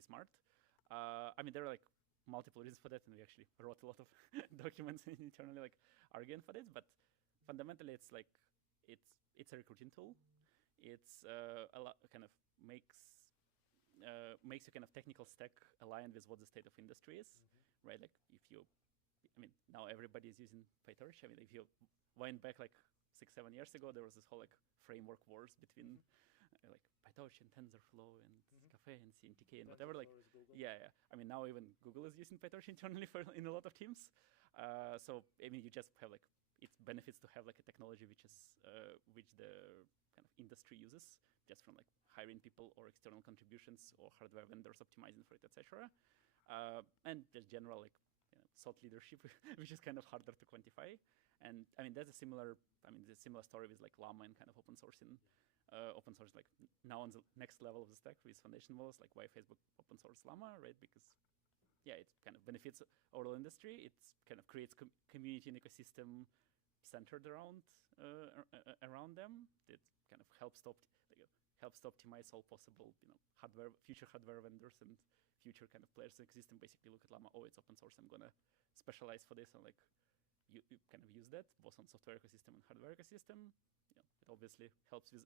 pretty smart. I mean, there are like multiple reasons for that, and we actually wrote a lot of documents internally, like arguing for this. But fundamentally, it's like it's a recruiting tool. It's a lot kind of makes your kind of technical stack aligned with what the state of industry is, right? Like if you, I mean, now everybody is using PyTorch. I mean, if you wind back like 6-7 years ago, there was this whole like framework wars between like PyTorch and TensorFlow and Caffe and CNTK and whatever. Like, yeah. I mean, now even Google is using PyTorch internally in a lot of teams. So I mean, you just have like it benefits to have like a technology which is which the kind of industry uses, just from like hiring people or external contributions or hardware vendors optimizing for it, etc. And just general like thought leadership, which is kind of harder to quantify. And I mean, there's a similar story with like Llama and kind of open source like now on the next level of the stack with foundation models, like why Facebook open source Llama, right? Because yeah, it kind of benefits overall industry. It kind of creates community and ecosystem centered around them. It kind of helps to optimize all possible future hardware vendors and future kind of players that exist, and basically look at Llama. Oh, it's open source. I'm gonna specialize for this, and like you kind of use that both on software ecosystem and hardware ecosystem. It obviously helps with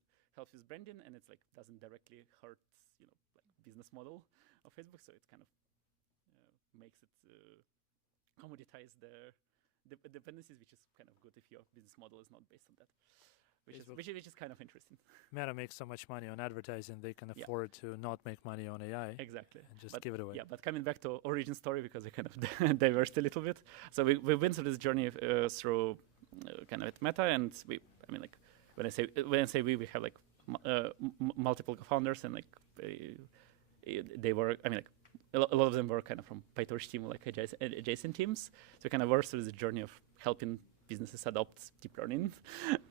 branding, and it's like doesn't directly hurt like business model of Facebook. So it kind of makes it commoditize the dependencies, which is kind of good if your business model is not based on that, which is kind of interesting. Meta makes so much money on advertising, they can afford to not make money on AI. Exactly. And just give it away. Yeah, but coming back to origin story, because we kind of diverged a little bit. So we've been through this journey through kind of at Meta, and I mean, like when I say we have like multiple founders, and like they were, I mean, like a lot of them were kind of from PyTorch team, like adjacent teams. So we kind of worked through the journey of helping businesses adopt deep learning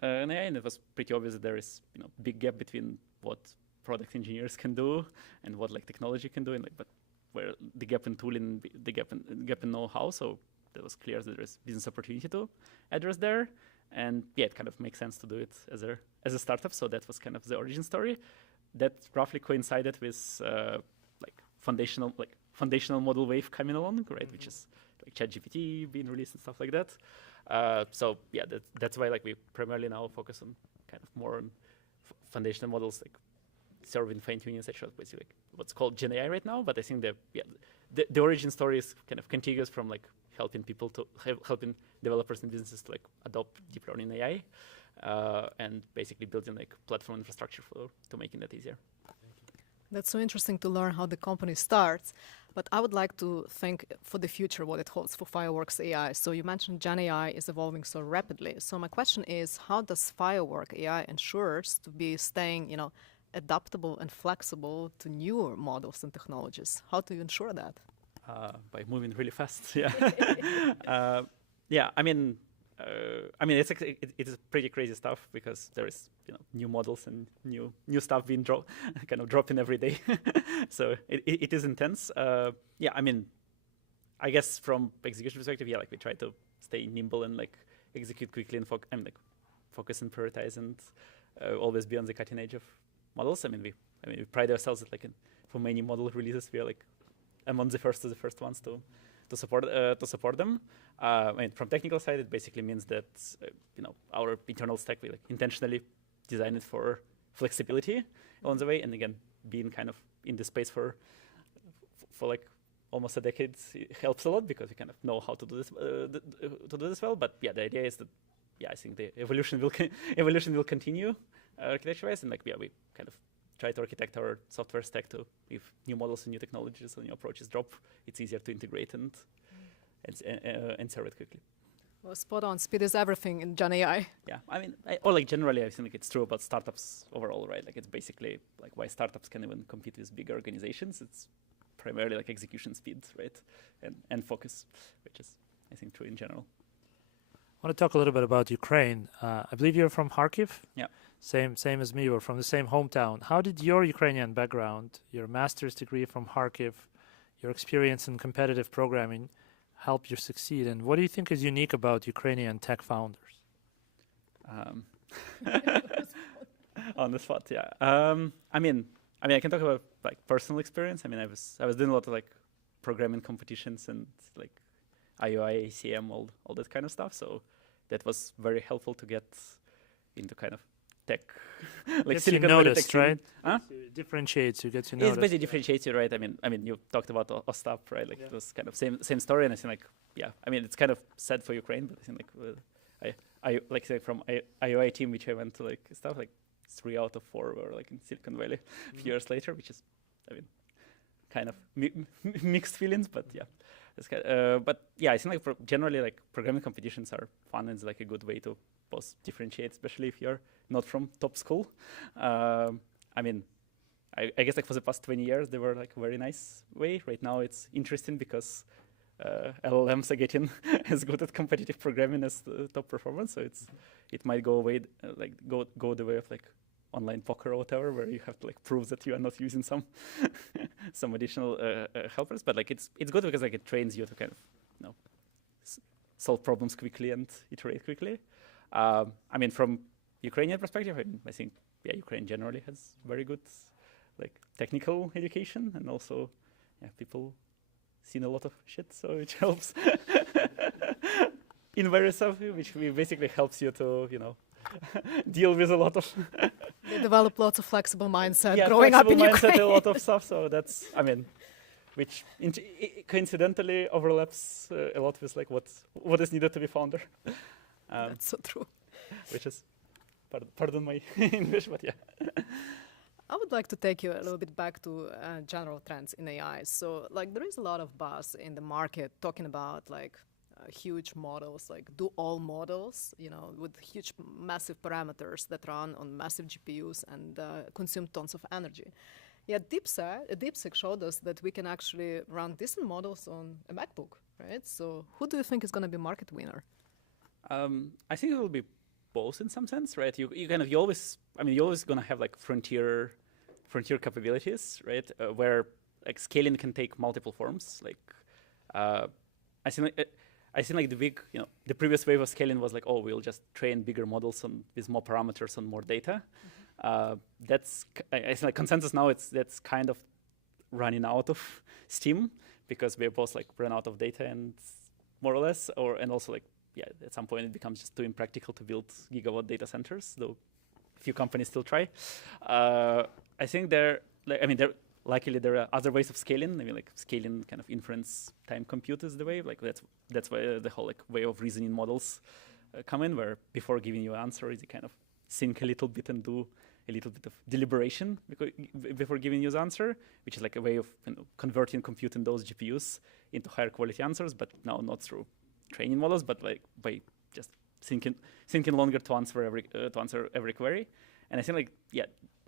and AI, and it was pretty obvious that there is big gap between what product engineers can do and what like technology can do, and like but where the gap in tooling, the gap in know-how. So it was clear that there is business opportunity to address there, and yeah, it kind of makes sense to do it as a startup. So that was kind of the origin story. That roughly coincided with foundational model wave coming along, right? Which is like ChatGPT being released and stuff like that. So yeah, that's why like we primarily now focus on kind of more on foundational models, like serving fine-tuning, etc. Basically like what's called Gen AI right now. But I think the origin story is kind of contiguous from like helping developers and businesses to like adopt deep learning AI, and basically building like platform infrastructure to making that easier. That's so interesting to learn how the company starts. But I would like to think for the future what it holds for Fireworks AI. So you mentioned Gen AI is evolving so rapidly. So my question is, how does Firework AI ensures to be staying, adaptable and flexible to newer models and technologies? How do you ensure that? By moving really fast. Yeah. Yeah. I mean, it is pretty crazy stuff because there is new models and new stuff being dropping every day. So it is intense. Yeah, I mean, I guess from execution perspective, yeah, like we try to stay nimble and like execute quickly and focus and prioritize and always be on the cutting edge of models. I mean, we pride ourselves that like for many model releases we are like among the first ones to support them. I mean, from technical side, it basically means that our internal stack, we like intentionally design it for flexibility on the way, and again, being kind of in the space for like almost a decade helps a lot because we kind of know how to do this well. But yeah, the idea is that I think the evolution will continue architecture-wise, and like we kind of try to architect our software stack to, if new models and new technologies and new approaches drop, it's easier to integrate and serve it quickly. Well, spot on. Speed is everything in Gen AI. Yeah, I mean, or like generally, I think like it's true about startups overall, right? Like it's basically like why startups can even compete with bigger organizations. It's primarily like execution speed, right, and focus, which is I think true in general. I want to talk a little bit about Ukraine. I believe you're from Kharkiv. Yeah. Same as me. We're from the same hometown. How did your Ukrainian background, your master's degree from Kharkiv, your experience in competitive programming help you succeed? And what do you think is unique about Ukrainian tech founders? On the spot, yeah. I mean, I mean, I can talk about like personal experience. I mean, I was doing a lot of like programming competitions and like IOI, ACM, all that kind of stuff. So that was very helpful to get into kind of tech, like Gets you Silicon Valley tech noticed, scene. right? Huh? Differentiates you, gets you It noticed. basically differentiates you, right? I mean, you talked about Ostap, right? Like Yeah. it was kind of same story, and I think like, yeah, I mean, it's kind of sad for Ukraine, but I think like, I like say from IOI team, which I went to like stuff like 3 out of 4 were like in Silicon Valley a few years later, which is, I mean, kind of mixed feelings, but yeah. It's but yeah, I think like generally like programming competitions are fun and it's like a good way to both differentiate, especially if you're not from top school. I mean, I guess like for the past 20 years they were like a very nice way. Right now it's interesting because LLMs are getting as good at competitive programming as the top performance. So it might go away, like go the way of like online poker or whatever, where you have to like prove that you are not using some some additional helpers. But like it's good because like it trains you to kind of solve problems quickly and iterate quickly. I mean, from Ukrainian perspective, I think yeah, Ukraine generally has very good like technical education, and also yeah, people seen a lot of shit, so it helps in various stuff, which basically helps you to deal with a lot of They develop lots of flexible mindset yeah, growing up in mindset, Ukraine. a lot of stuff. So that's, I mean, which coincidentally overlaps a lot with like what is needed to be founder. That's so true. Which is, pardon my English, but yeah. I would like to take you a little bit back to general trends in AI. So, like, there is a lot of buzz in the market talking about like huge models, like do-all models, with huge, massive parameters that run on massive GPUs and consume tons of energy. Yet DeepSeek showed us that we can actually run decent models on a MacBook, right? So, who do you think is going to be market winner? I think it will be both in some sense, right? You're always gonna have like frontier capabilities, right? Where like scaling can take multiple forms. Like I think like the big, the previous wave of scaling was like, oh, we'll just train bigger models with more parameters and more data. That's I think like consensus now. That's kind of running out of steam because we're both like run out of data and more or less, and also like. Yeah, at some point it becomes just too impractical to build gigawatt data centers, though a few companies still try. I think luckily there are other ways of scaling. I mean, like scaling kind of inference time compute is the way. Like that's where the whole like way of reasoning models come in, where before giving you an answer, you kind of think a little bit and do a little bit of deliberation before giving you the answer, which is like a way of converting compute in those GPUs into higher quality answers, but now not through training models, but like by just thinking longer to answer every query. And I think like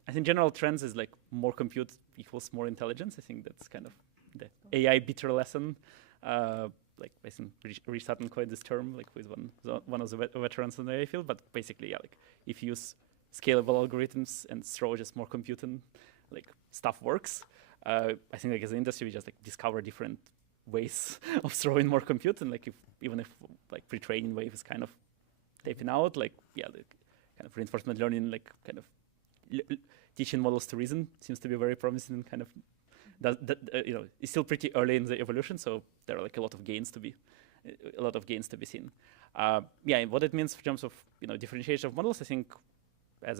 I think general trends is like more compute equals more intelligence. I think that's kind of the AI bitter lesson. Like I think Rich Sutton coined this term like with one of the veterans in the AI field. But basically, yeah, like if you use scalable algorithms and throw just more compute in, like stuff works. I think like as an industry we just like discover different ways of throwing more compute, and like even if like pre-training wave is kind of taping out, like yeah, the kind of reinforcement learning, like kind of teaching models to reason seems to be very promising and kind of it's still pretty early in the evolution, so there are like a lot of gains to be seen. Yeah, and what it means in terms of differentiation of models, I think as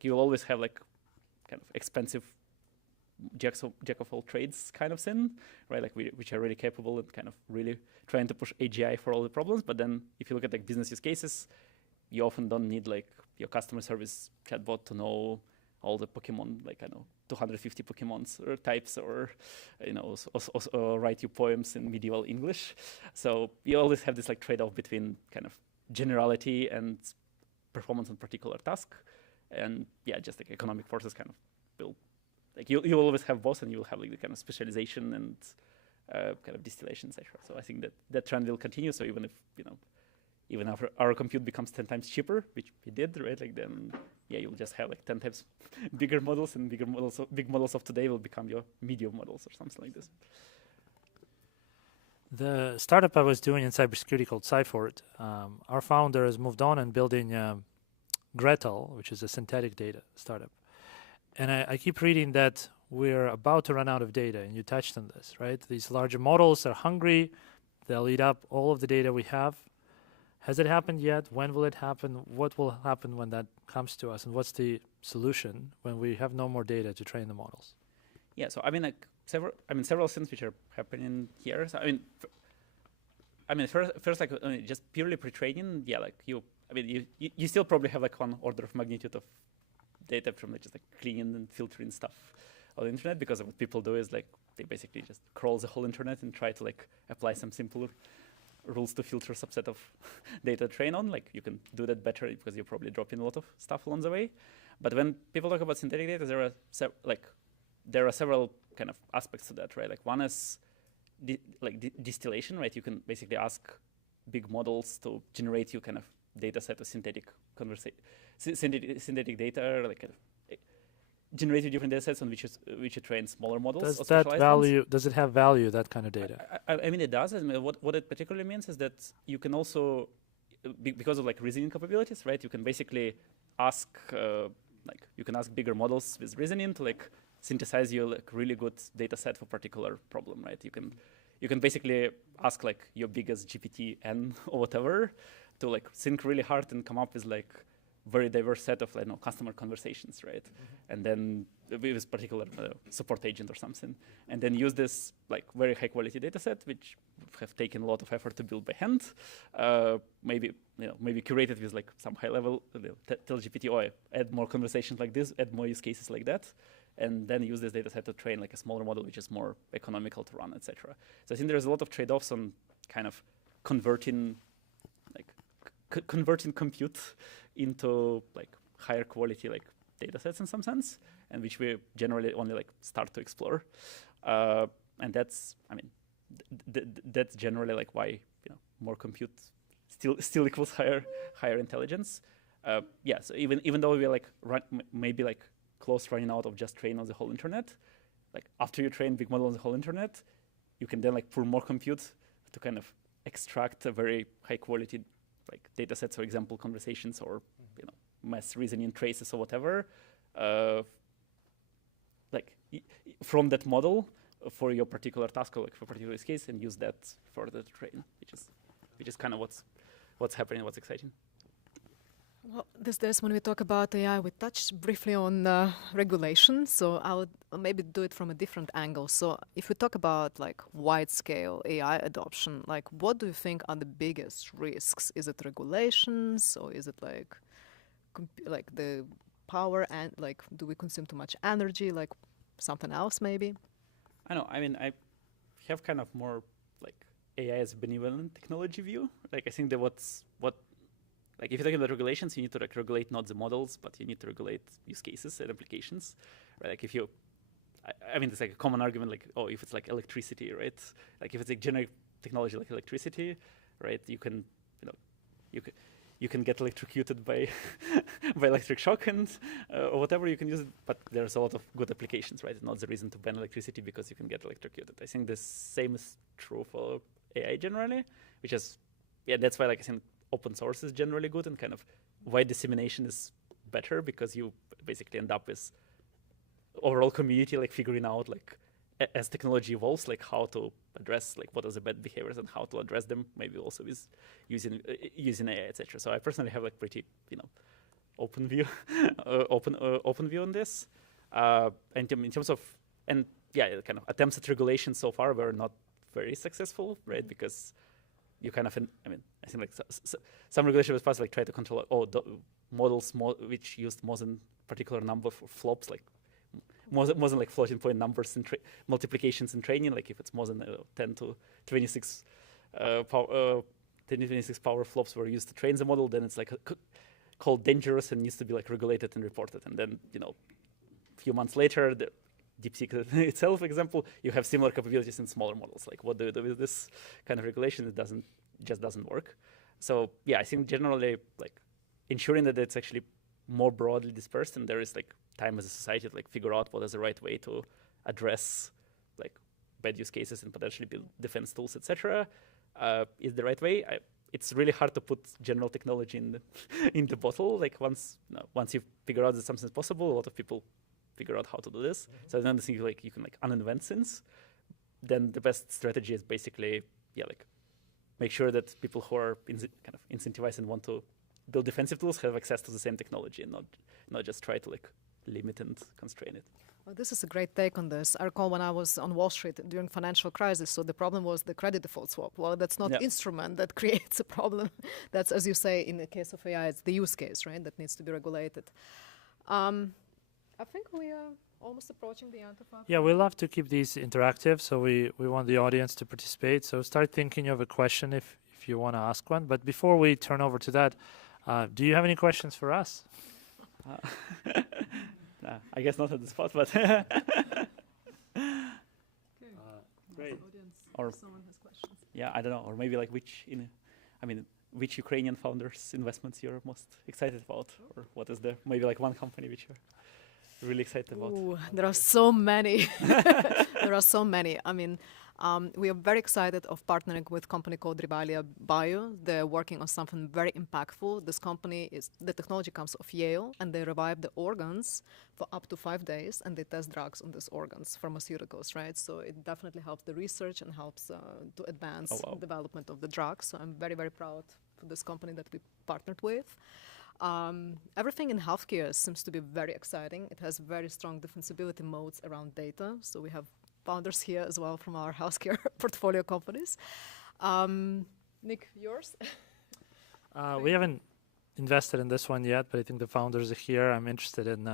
you'll always have like kind of expensive jack of all trades kind of thing, right? Like which are really capable and kind of really trying to push AGI for all the problems. But then if you look at like business use cases, you often don't need like your customer service chatbot to know all the Pokemon, like 250 Pokemons or types, or or write you poems in medieval English. So you always have this like trade-off between kind of generality and performance on particular task, and yeah, just like economic forces kind of will. Like you'll always have both, and you'll have like the kind of specialization and kind of distillation, etc. So I think that trend will continue. So even if even after our compute becomes 10 times cheaper, which it did, right? Like then, yeah, you'll just have like 10 times bigger models, and big models of today will become your medium models or something like this. The startup I was doing in cybersecurity called Cyfort, our founder has moved on and building Gretel, which is a synthetic data startup. And I keep reading that we're about to run out of data, and you touched on this, right? These larger models are hungry. They'll eat up all of the data we have. Has it happened yet? When will it happen? What will happen when that comes to us? And what's the solution when we have no more data to train the models? Yeah, so I mean, like several things which are happening here. So first, like just purely pre-training. Yeah, like you still probably have like one order of magnitude of data from like just like cleaning and filtering stuff on the internet, because what people do is like they basically just crawl the whole internet and try to like apply some simple rules to filter a subset of data to train on. Like you can do that better because you're probably dropping a lot of stuff along the way. But when people talk about synthetic data, there are several kind of aspects to that, right? Like one is distillation, right? You can basically ask big models to generate you kind of data set of synthetic data, like generate different data sets on which you train smaller models. Does that value? Does it have value? That kind of data? I mean, it does. I mean, what it particularly means is that you can also, because of like reasoning capabilities, right? You can basically ask you can ask bigger models with reasoning to like synthesize your like really good data set for particular problem, right? You can basically ask like your biggest GPT N or whatever to like think really hard and come up with like very diverse set of customer conversations, right? And then with particular support agent or something, and then use this like very high quality data set, which have taken a lot of effort to build by hand. Maybe curated with like some high level, tell GPT, oh, add more conversations like this, add more use cases like that, and then use this data set to train like a smaller model, which is more economical to run, etc. So I think there's a lot of trade-offs on kind of converting compute into like higher quality like data sets in some sense, and which we generally only like start to explore. And that's, I mean, that's generally like why more compute still equals higher intelligence. Yeah, so even though we're like maybe like close running out of just train on the whole internet, like after you train big model on the whole internet, you can then like pull more compute to kind of extract a very high quality like data sets, for example, conversations or mass reasoning traces or whatever, from that model for your particular task or like for particular use case, and use that further to train, which is kind of what's happening, what's exciting. Well, these days when we talk about AI, we touched briefly on regulation, so I would maybe do it from a different angle. So if we talk about like wide-scale AI adoption, like what do you think are the biggest risks? Is it regulations, or is it like the power, and like do we consume too much energy, like something else maybe? I know. I mean, I have kind of more like AI as a benevolent technology view. Like I think that like if you're talking about regulations, you need to like regulate not the models, but you need to regulate use cases and applications, right? Like if I mean, it's like a common argument, like, oh, if it's like electricity, right? Like if it's like generic technology like electricity, right? You can get electrocuted by by electric shock and or whatever, you can use it, but there's a lot of good applications, right? It's not the reason to ban electricity because you can get electrocuted. I think the same is true for AI generally, which is, yeah, that's why like I think open source is generally good, and kind of wide dissemination is better, because you basically end up with overall community like figuring out like as technology evolves, like how to address like what are the bad behaviors and how to address them, maybe also with using AI, etc. So I personally have like pretty open view open view on this. And in terms of kind of attempts at regulation so far were not very successful, right? Because you kind of, I think like some regulation was passed, like try to control models which used more than particular number of flops, like more than like floating point numbers and multiplications in training. Like if it's more than 10 to 26 power flops were used to train the model, then it's like called dangerous and needs to be like regulated and reported. And then a few months later, the DeepSeek itself, for example, you have similar capabilities in smaller models. Like what do you do with this kind of regulation? It just doesn't work. So yeah, I think generally like ensuring that it's actually more broadly dispersed, and there is like time as a society to like figure out what is the right way to address like bad use cases and potentially build defense tools, etc. Is the right way. It's really hard to put general technology in the bottle. Like once you figure out that something's possible, a lot of people figure out how to do this. So then the thing like you can like uninvent things. Then the best strategy is basically like make sure that people who are kind of incentivized and want to build defensive tools have access to the same technology and not just try to like limit and constrain it. Well, this is a great take on this. I recall when I was on Wall Street during financial crisis, so the problem was the credit default swap. Well, that's not instrument that creates a problem. That's, as you say, in the case of AI, it's the use case, right, that needs to be regulated. I think we are almost approaching the end of our Yeah, we love to keep these interactive, so we want the audience to participate. So start thinking of a question if you want to ask one. But before we turn over to that, do you have any questions for us? Nah, I guess not at the spot, but Okay. Great. Or someone has questions. yeah, I don't know, or maybe like which Ukrainian founders' investments you're most excited about, or what is there? Maybe like one company which you're really excited about. Ooh, there are so many. There are so many. I mean, we are very excited of partnering with a company called Rivalia Bio. They're working on something very impactful. This company the technology comes of Yale, and they revive the organs for up to 5 days, and they test drugs on these organs, pharmaceuticals, right? So it definitely helps the research and helps to advance development of the drugs. So I'm very, very proud for this company that we partnered with. Everything in healthcare seems to be very exciting. It has very strong defensibility modes around data. So we have founders here as well from our healthcare portfolio companies. Nick, yours? We haven't invested in this one yet, but I think the founders are here. I'm interested in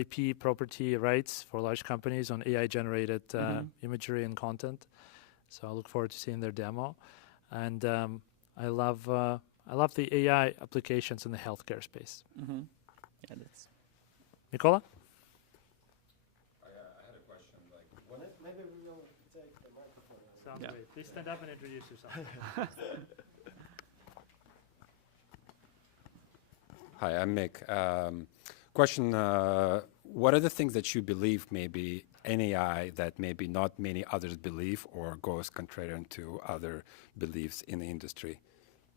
IP property rights for large companies on AI-generated imagery and content. So I look forward to seeing their demo. And I love the AI applications in the healthcare space. Yeah, that's. Mikola? I had a question. Maybe we will take the microphone. Sounds great. Please stand up and introduce yourself. Hi, I'm Mick. Question, what are the things that you believe maybe in AI that maybe not many others believe or goes contrary to other beliefs in the industry?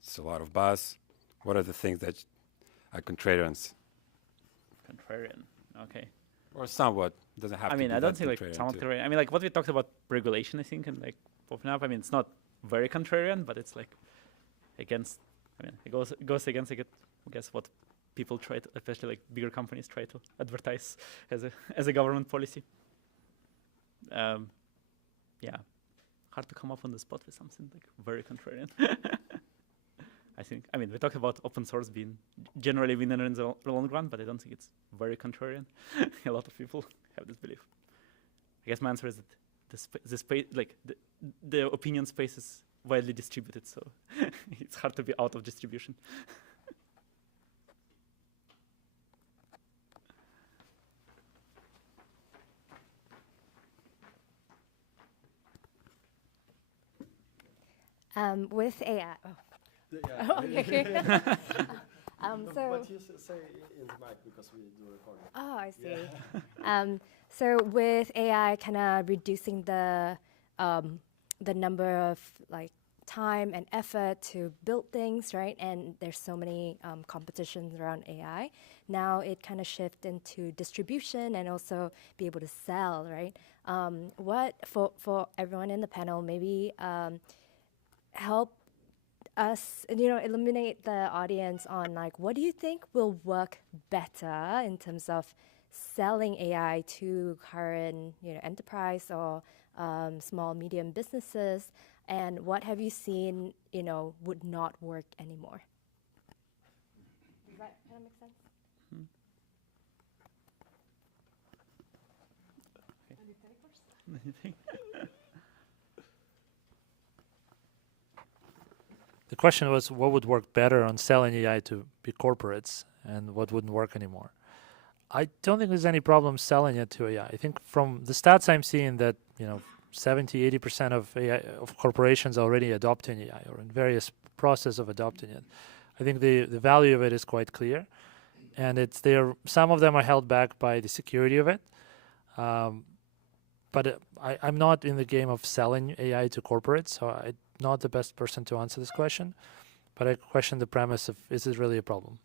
It's a lot of buzz. What are the things that are contrarians? Contrarian, okay. Or somewhat, doesn't have to be I don't that think like contrarian somewhat too. contrarian. I mean, like what we talked about regulation, I think, and like opening up. I mean, it's not very contrarian, but it's like against. I mean, it goes against, I guess, what people try to, especially like bigger companies, try to advertise as a government policy. Yeah, hard to come up on the spot with something like very contrarian. I think. I mean, we talked about open source being generally winner in the long run, but I don't think it's very contrarian. A lot of people have this belief. I guess my answer is that the space, like the opinion space, is widely distributed, so it's hard to be out of distribution. With AI. Oh. Yeah. Okay. So. But you say in the mic because we do recording. Oh, I see. Yeah. So with AI, kind of reducing the number of like time and effort to build things, right? And there's so many competitions around AI. Now it kind of shift into distribution and also be able to sell, right? What for everyone in the panel, maybe help us, illuminate the audience on like what do you think will work better in terms of selling AI to current, enterprise or small medium businesses, and what have you seen, would not work anymore? Does that kind of make sense? The question was, what would work better on selling AI to big corporates and what wouldn't work anymore? I don't think there's any problem selling it to AI. I think from the stats I'm seeing that, 70, 80% of AI of corporations are already adopting AI or in various process of adopting it. I think the value of it is quite clear. And it's there. Some of them are held back by the security of it. But I'm not in the game of selling AI to corporates, so I'm not the best person to answer this question. But I question the premise of, is it really a problem?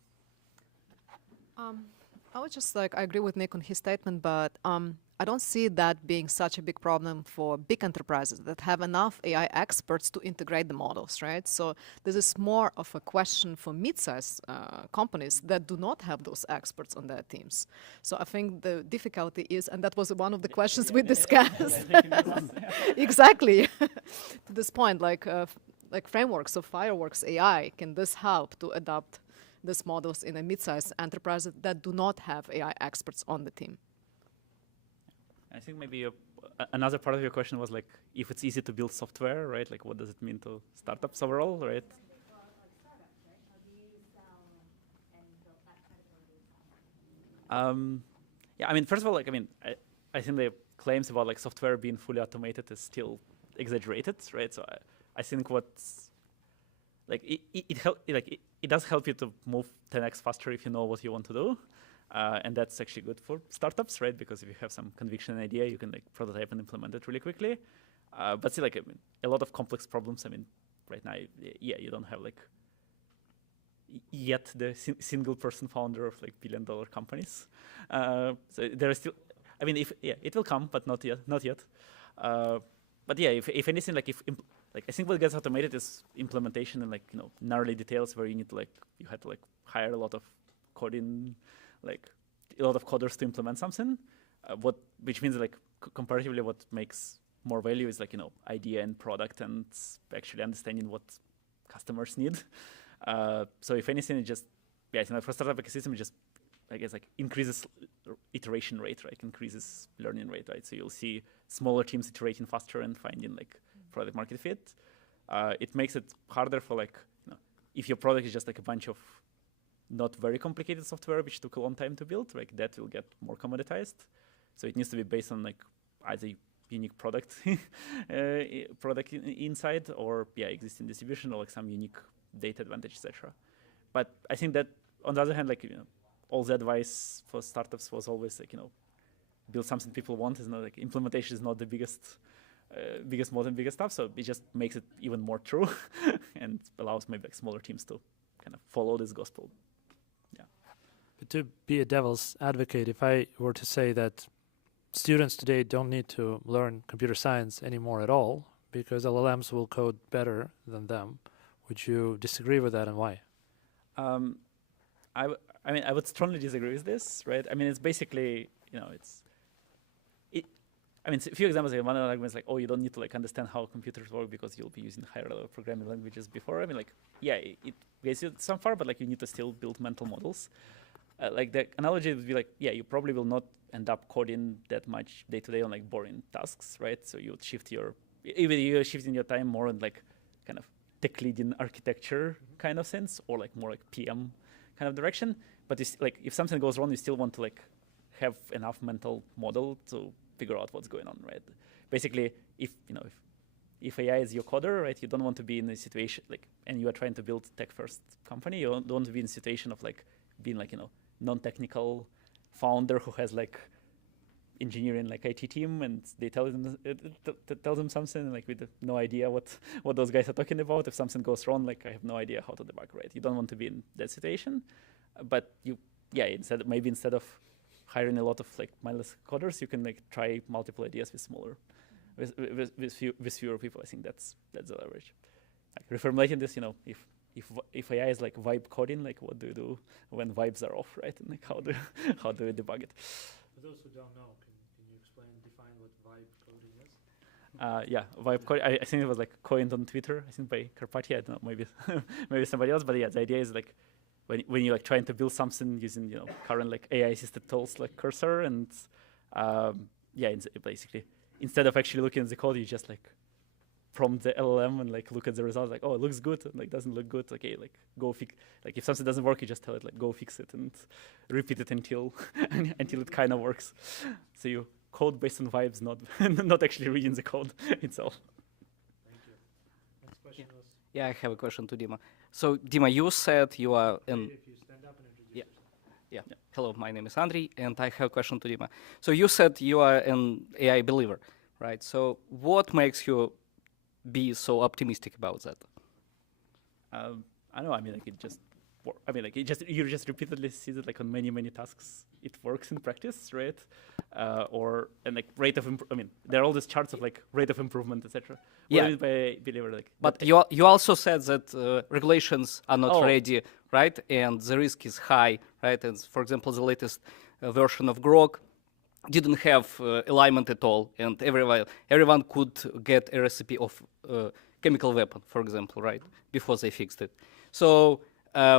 I would just I agree with Nick on his statement, but I don't see that being such a big problem for big enterprises that have enough AI experts to integrate the models, right? So this is more of a question for mid-sized companies that do not have those experts on their teams. So I think the difficulty is, and that was one of the questions we discussed. Exactly. To this point, like frameworks of Fireworks AI, can this help to adopt these models in a mid-sized enterprise that do not have AI experts on the team? I think maybe another part of your question was like, if it's easy to build software, right? Like, what does it mean to startups overall, right? Yeah, I mean, first of all, I think the claims about like software being fully automated is still exaggerated, right? So I think what's like it does help you to move 10x faster if you know what you want to do. And that's actually good for startups, right? Because if you have some conviction and idea, you can like prototype and implement it really quickly. But still, like, I mean, a lot of complex problems. I mean, right now, yeah, you don't have like yet the single person founder of like billion-dollar companies. So there are still, I mean, it will come, but not yet. But yeah, if anything, like I think what gets automated is implementation and like, you know, gnarly details where you need to like, you had to like hire a lot of coding, like a lot of coders to implement something, which means like comparatively what makes more value is like, you know, idea and product and actually understanding what customers need. So if anything, it just, yeah, I think for startup ecosystem, it just, I guess, like increases iteration rate, right? Increases learning rate, right? So you'll see smaller teams iterating faster and finding like product market fit. It makes it harder for like, you know, if your product is just like a bunch of not very complicated software, which took a long time to build, like that will get more commoditized. So it needs to be based on like either unique product, inside, or yeah, existing distribution, or like some unique data advantage, etc. But I think that on the other hand, like, you know, all the advice for startups was always like, you know, build something people want. Is not like implementation is not the biggest stuff. So it just makes it even more true and allows maybe like smaller teams to kind of follow this gospel. Yeah. But to be a devil's advocate, if I were to say that students today don't need to learn computer science anymore at all because LLMs will code better than them, would you disagree with that, and why? I mean, I would strongly disagree with this, right? I mean, it's basically, you know, I mean, a few examples. Like one of the arguments, like, oh, you don't need to like understand how computers work because you'll be using higher level programming languages before. I mean, like, yeah, it gets you some far, but like you need to still build mental models. Like the analogy would be like, yeah, you probably will not end up coding that much day to day on like boring tasks, right? So you would shift you're shifting your time more on like kind of tech leading architecture kind of sense, or like more like PM kind of direction. But it's like if something goes wrong, you still want to like have enough mental model to figure out what's going on, right? Basically, if AI is your coder, right, you don't want to be in a situation like, and you are trying to build tech first company, you don't want to be in a situation of like being like, you know, non-technical founder who has like engineering like IT team, and they tell them something like with no idea what those guys are talking about. If something goes wrong, like I have no idea how to debug, right? You don't want to be in that situation, but instead of hiring a lot of like mindless coders, you can like try multiple ideas with fewer people. I think that's the leverage. Like reformulating this, you know, if AI is like vibe coding, like what do you do when vibes are off, right? And like how do you debug it? For those who don't know, can you define what vibe coding is? Yeah, vibe coding. I think it was like coined on Twitter, I think by Karpatia. I don't know, maybe maybe somebody else. But yeah, the idea is like when you're like trying to build something using, you know, current like AI assisted tools like Cursor, and basically instead of actually looking at the code, you just like prompt the LLM and like look at the results, like, oh, it looks good, and like doesn't look good, okay, like go fix. Like if something doesn't work, you just tell it like go fix it and repeat it until it kind of works. So you code based on vibes, not actually reading the code itself. Thank you. Next question was. Yeah, I have a question to Dima. So Dima, you said you are in. If you stand up and introduce yourself. Yeah. Hello, my name is Andriy, and I have a question to Dima. So you said you are an AI believer, right? So what makes you be so optimistic about that? I don't know. I mean, like it just I mean, like you just repeatedly see that like on many tasks it works in practice, right? And like rate of I mean, there are all these charts of like rate of improvement, etc. Yeah. What do you mean by believer? Like, But you also said that regulations are not Oh. ready, right? And the risk is high, right? And for example, the latest version of Grok didn't have alignment at all, and everyone could get a recipe of chemical weapon, for example, right? Before they fixed it. So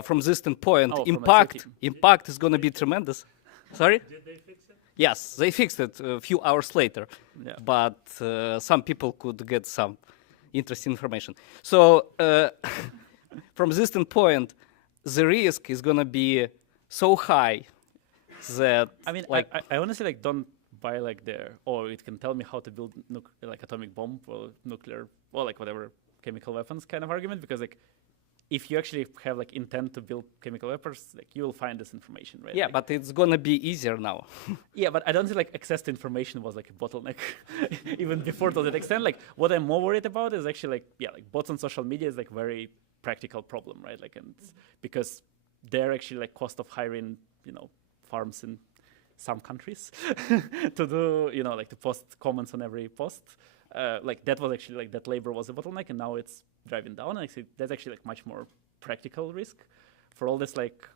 from this standpoint, impact is going to be tremendous. Sorry? Did they fix it? Yes, they fixed it a few hours later, Yeah. but some people could get some interesting information. So from this standpoint, the risk is going to be so high that I mean, like I honestly like don't buy like it can tell me how to build like atomic bomb or nuclear or like whatever chemical weapons kind of argument, because like if you actually have like intent to build chemical weapons, like you will find this information, right? yeah, like, but it's gonna be easier now. yeah, but I don't think like access to information was like a bottleneck even before to that extent. Like what I'm more worried about is actually like bots on social media is like very practical problem, right? Like, and because they're actually like cost of hiring, farms in some countries to do, like to post comments on every post. Like that was actually like that labor was a bottleneck, and now it's driving down. And that's actually like much more practical risk for all this like,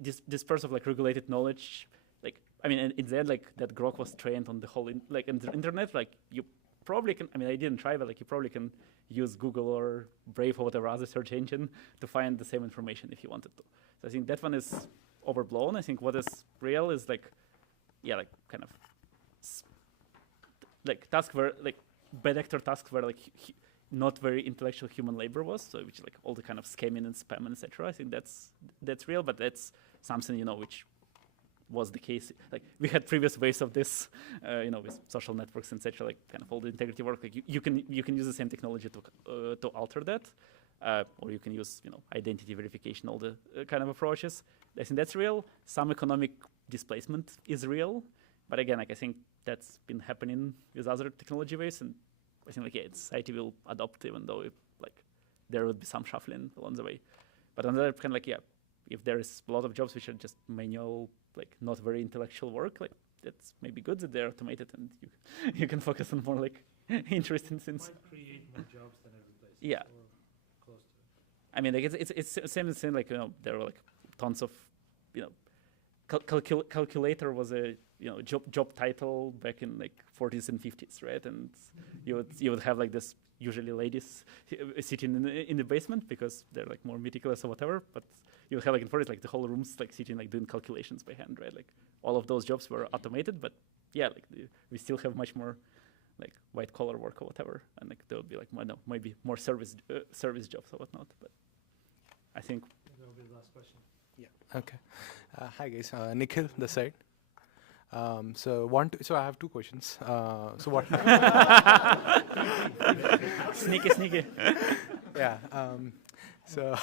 this disperse of like regulated knowledge. Like, I mean, in the end, like that Grok was trained on the whole internet. Like you probably can. I mean, I didn't try, but like you probably can use Google or Brave or whatever other search engine to find the same information if you wanted to. So I think that one is overblown. I think what is real is like, like kind of like task where like bad actor tasks where like not very intellectual human labor was, so which is like all the kind of scamming and spam and etc. I think that's real, but that's something which was the case. Like we had previous ways of this, with social networks and etc. Like kind of all the integrity work. Like you can use the same technology to alter that, or you can use identity verification, all the kind of approaches. I think that's real. Some economic displacement is real, but again, like I think that's been happening with other technology ways, and I think society will adopt, even though there would be some shuffling along the way. But on the other hand, if there is a lot of jobs which are just manual, like not very intellectual work, like that's maybe good that they're automated and you can focus on more like interesting things. Might create more jobs than every place. Yeah. Or close to it. I mean, like it's the same thing. Like there were like tons of, calculator was a job title back in like 40s and 50s, right? And you would have like this usually ladies sitting in the basement because they're like more meticulous or whatever. But you would have like in 40s like the whole room's like sitting like doing calculations by hand, right? Like all of those jobs were automated, but we still have much more like white collar work or whatever, and like there would be like maybe more service jobs or whatnot. But I think That will be the last question. Yeah. Okay. Hi guys. Nikhil, this side. So I have two questions. So what? sneaky. Yeah. So.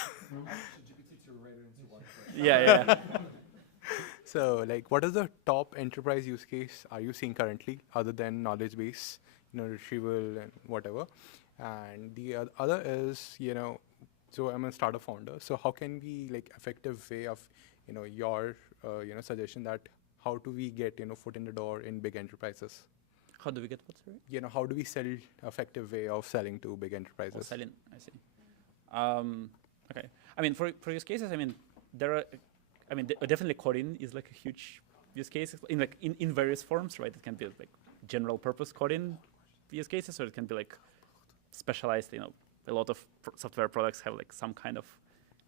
yeah. So, like, what is the top enterprise use case are you seeing currently, other than knowledge base, retrieval and whatever? And the other is, so I'm a startup founder. So how can we like effective way of, your, suggestion that how do we get, foot in the door in big enterprises? How do we get what? Sorry? How do we sell effective way of selling to big enterprises? Oh, selling. I see. Okay. I mean, for use cases, I mean, there are. I mean, definitely coding is like a huge use case in various forms, right? It can be like general purpose coding use cases, or it can be like specialized. A lot of software products have like some kind of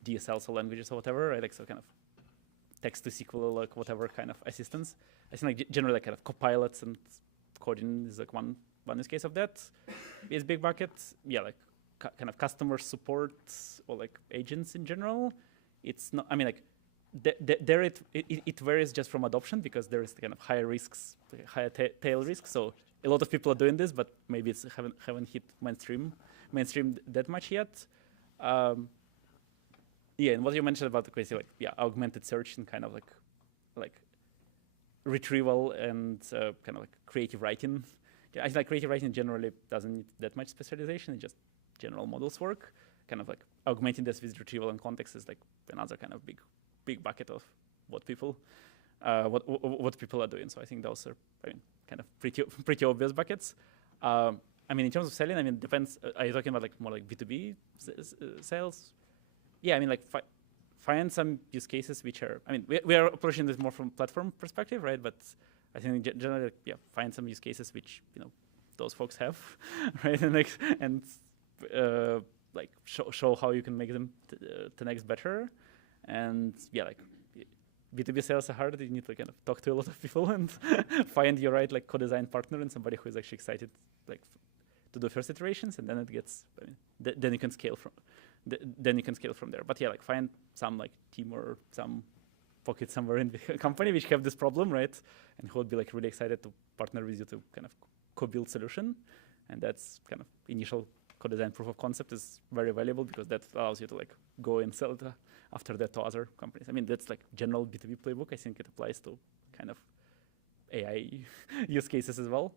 DSLs or languages or whatever, right? Like so kind of text to SQL or like whatever kind of assistance. I think like generally like kind of copilots and coding is like one use case of that. Is big bucket, like kind of customer support or like agents in general. It's not. I mean, like there it varies just from adoption because there is kind of higher risks, higher tail risks. So a lot of people are doing this, but maybe it's haven't hit mainstream that much yet. And what you mentioned about the crazy augmented search and kind of like retrieval and kind of like creative writing. I think like creative writing generally doesn't need that much specialization. It's just general models work. kind of like augmenting this with retrieval and context is like another kind of big bucket of what people are doing. So I think those are, I mean, kind of pretty obvious buckets. I mean, in terms of selling, I mean, depends. Are you talking about like more like B2B sales? Yeah, I mean, like find some use cases which are, I mean, we are approaching this more from platform perspective, right? But I think generally, like, yeah, find some use cases which, you know, those folks have, right? And like show how you can make them 10x better. And yeah, like B2B sales are hard. You need to kind of talk to a lot of people and find your right like co-design partner and somebody who is actually excited like to do first iterations, and then it gets, I mean, then you can scale from there. But yeah, like find some like team or some pocket somewhere in the company which have this problem, right? And who would be like really excited to partner with you to kind of co-build solution. And that's kind of initial co-design proof of concept is very valuable because that allows you to like go and sell it after that to other companies. I mean, that's like general B2B playbook. I think it applies to kind of AI use cases as well.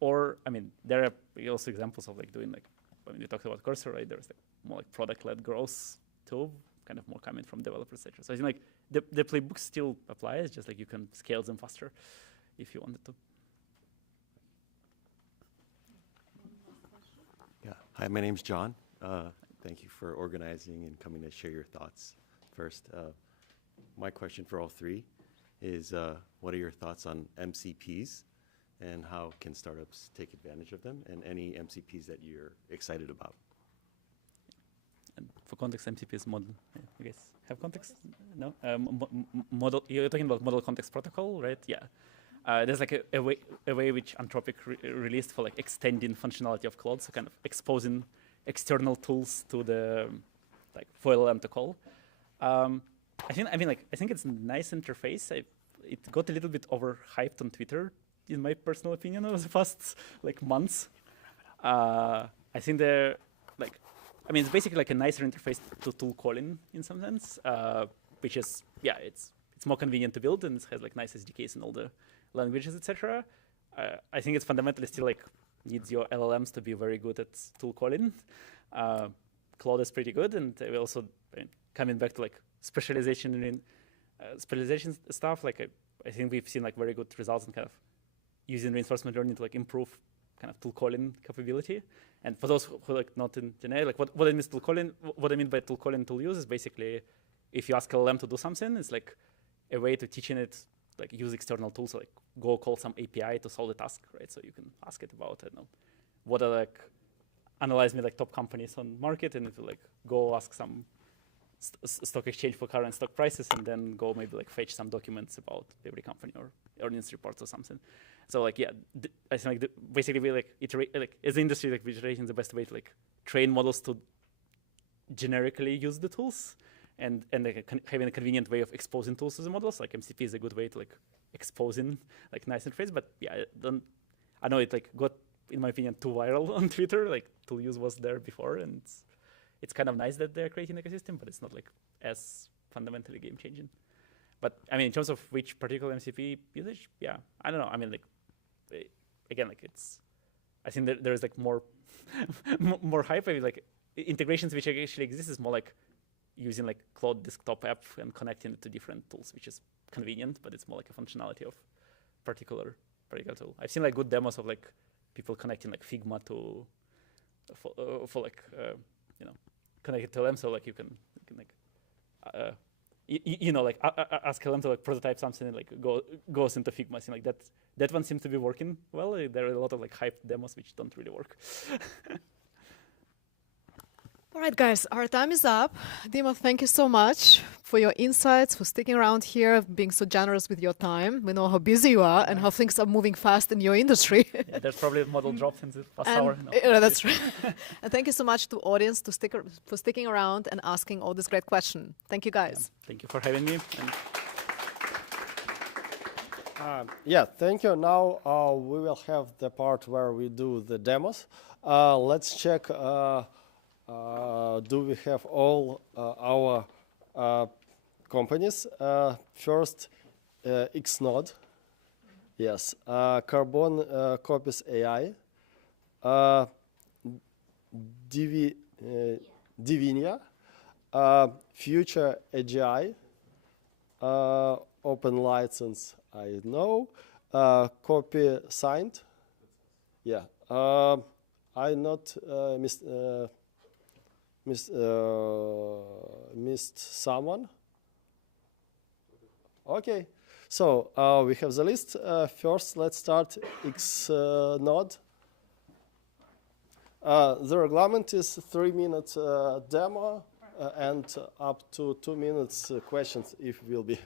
Or, I mean, there are also examples of like doing like, I mean, we talked about Cursor, right? There's like more like product-led growth too, kind of more coming from developers, etc. So I think like the playbook still applies, just like you can scale them faster if you wanted to. Yeah. Hi, my name's John. Thank you for organizing and coming to share your thoughts. First, my question for all three is, what are your thoughts on MCPs and how can startups take advantage of them, and any MCPs that you're excited about? And for context, MCP is model. You guys have context? No? Model. You're talking about model context protocol, right? Yeah. There's like a way which Anthropic released for like extending functionality of Claude, so kind of exposing external tools to the like for LLM to call. I think it's a nice interface. It got a little bit overhyped on Twitter, in my personal opinion, over the past like months. I think they're like, I mean, it's basically like a nicer interface to tool calling in some sense, which is, yeah, it's more convenient to build and it has like nice SDKs in all the languages, etc. I think it's fundamentally still like needs your LLMs to be very good at tool calling. Claude is pretty good, and we also, I mean, coming back to like specialization in specialization stuff. Like I think we've seen like very good results in kind of using reinforcement learning to like improve kind of tool calling capability. And for those who like not in general, like what I mean tool calling, what I mean by tool calling tool use is basically if you ask LLM to do something, it's like a way to teaching it like use external tools, so like go call some API to solve the task, right? So you can ask it about, I don't know, what are like analyze me like top companies on market, and it will like go ask some stock exchange for current stock prices, and then go maybe like fetch some documents about every company or earnings reports or something. So like, yeah, I think like basically we like iterate, like as an industry, like iteration is the best way to like train models to generically use the tools, and like having a convenient way of exposing tools to the models. Like MCP is a good way to like exposing like nice interface. But yeah, I know it like got, in my opinion, too viral on Twitter. Like tool use was there before, and it's kind of nice that they're creating an ecosystem, but it's not like as fundamentally game changing. But I mean, in terms of which particular MCP usage, yeah, I don't know. I mean, like again, like I think there's like more more hype. I mean, like integrations which actually exist is more like using like Claude desktop app and connecting it to different tools, which is convenient, but it's more like a functionality of particular tool. I've seen like good demos of like people connecting like Figma to for like you know, connect it to LM, so like you can like you know, like ask LM to like prototype something and like goes into Figma. So like that one seems to be working well. There are a lot of like hyped demos which don't really work. All right, guys, our time is up. Dima, thank you so much for your insights, for sticking around here, being so generous with your time. We know how busy you are and how things are moving fast in your industry. Yeah, there's probably a model dropped in the past hour. No. That's right. And thank you so much to audience for sticking around and asking all these great questions. Thank you, guys. Yeah, thank you for having me. Yeah, thank you. Now we will have the part where we do the demos. Let's check. Do we have all our companies? First, Xnode. Yes. Carbon Copies AI. Divinia, Future AGI, Open License, I know, Copy Signed. Yeah, I not missed someone. Okay, so we have the list. First, let's start Xnode. The requirement is 3-minute demo and up to 2 minutes questions if will be.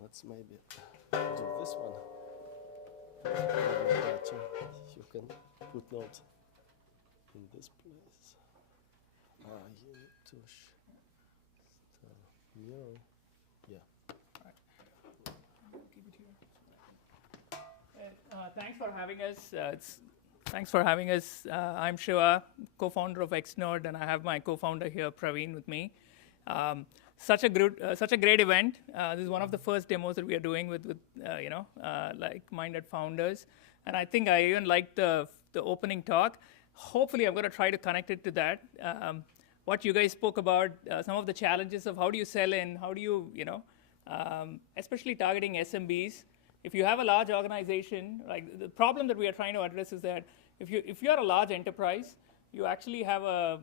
Let's maybe do this one. You can put note in this place. You need to mirror. Yeah. Thanks for having us. Thanks for having us. I'm Shiva, co-founder of Xnode, and I have my co-founder here, Praveen, with me. Such a great event. This is one of the first demos that we are doing with like-minded founders, and I think I even liked the opening talk. Hopefully, I'm going to try to connect it to that. What you guys spoke about, some of the challenges of how do you sell in, how do you, especially targeting SMBs. If you have a large organization, like the problem that we are trying to address is that if you're a large enterprise, you actually have a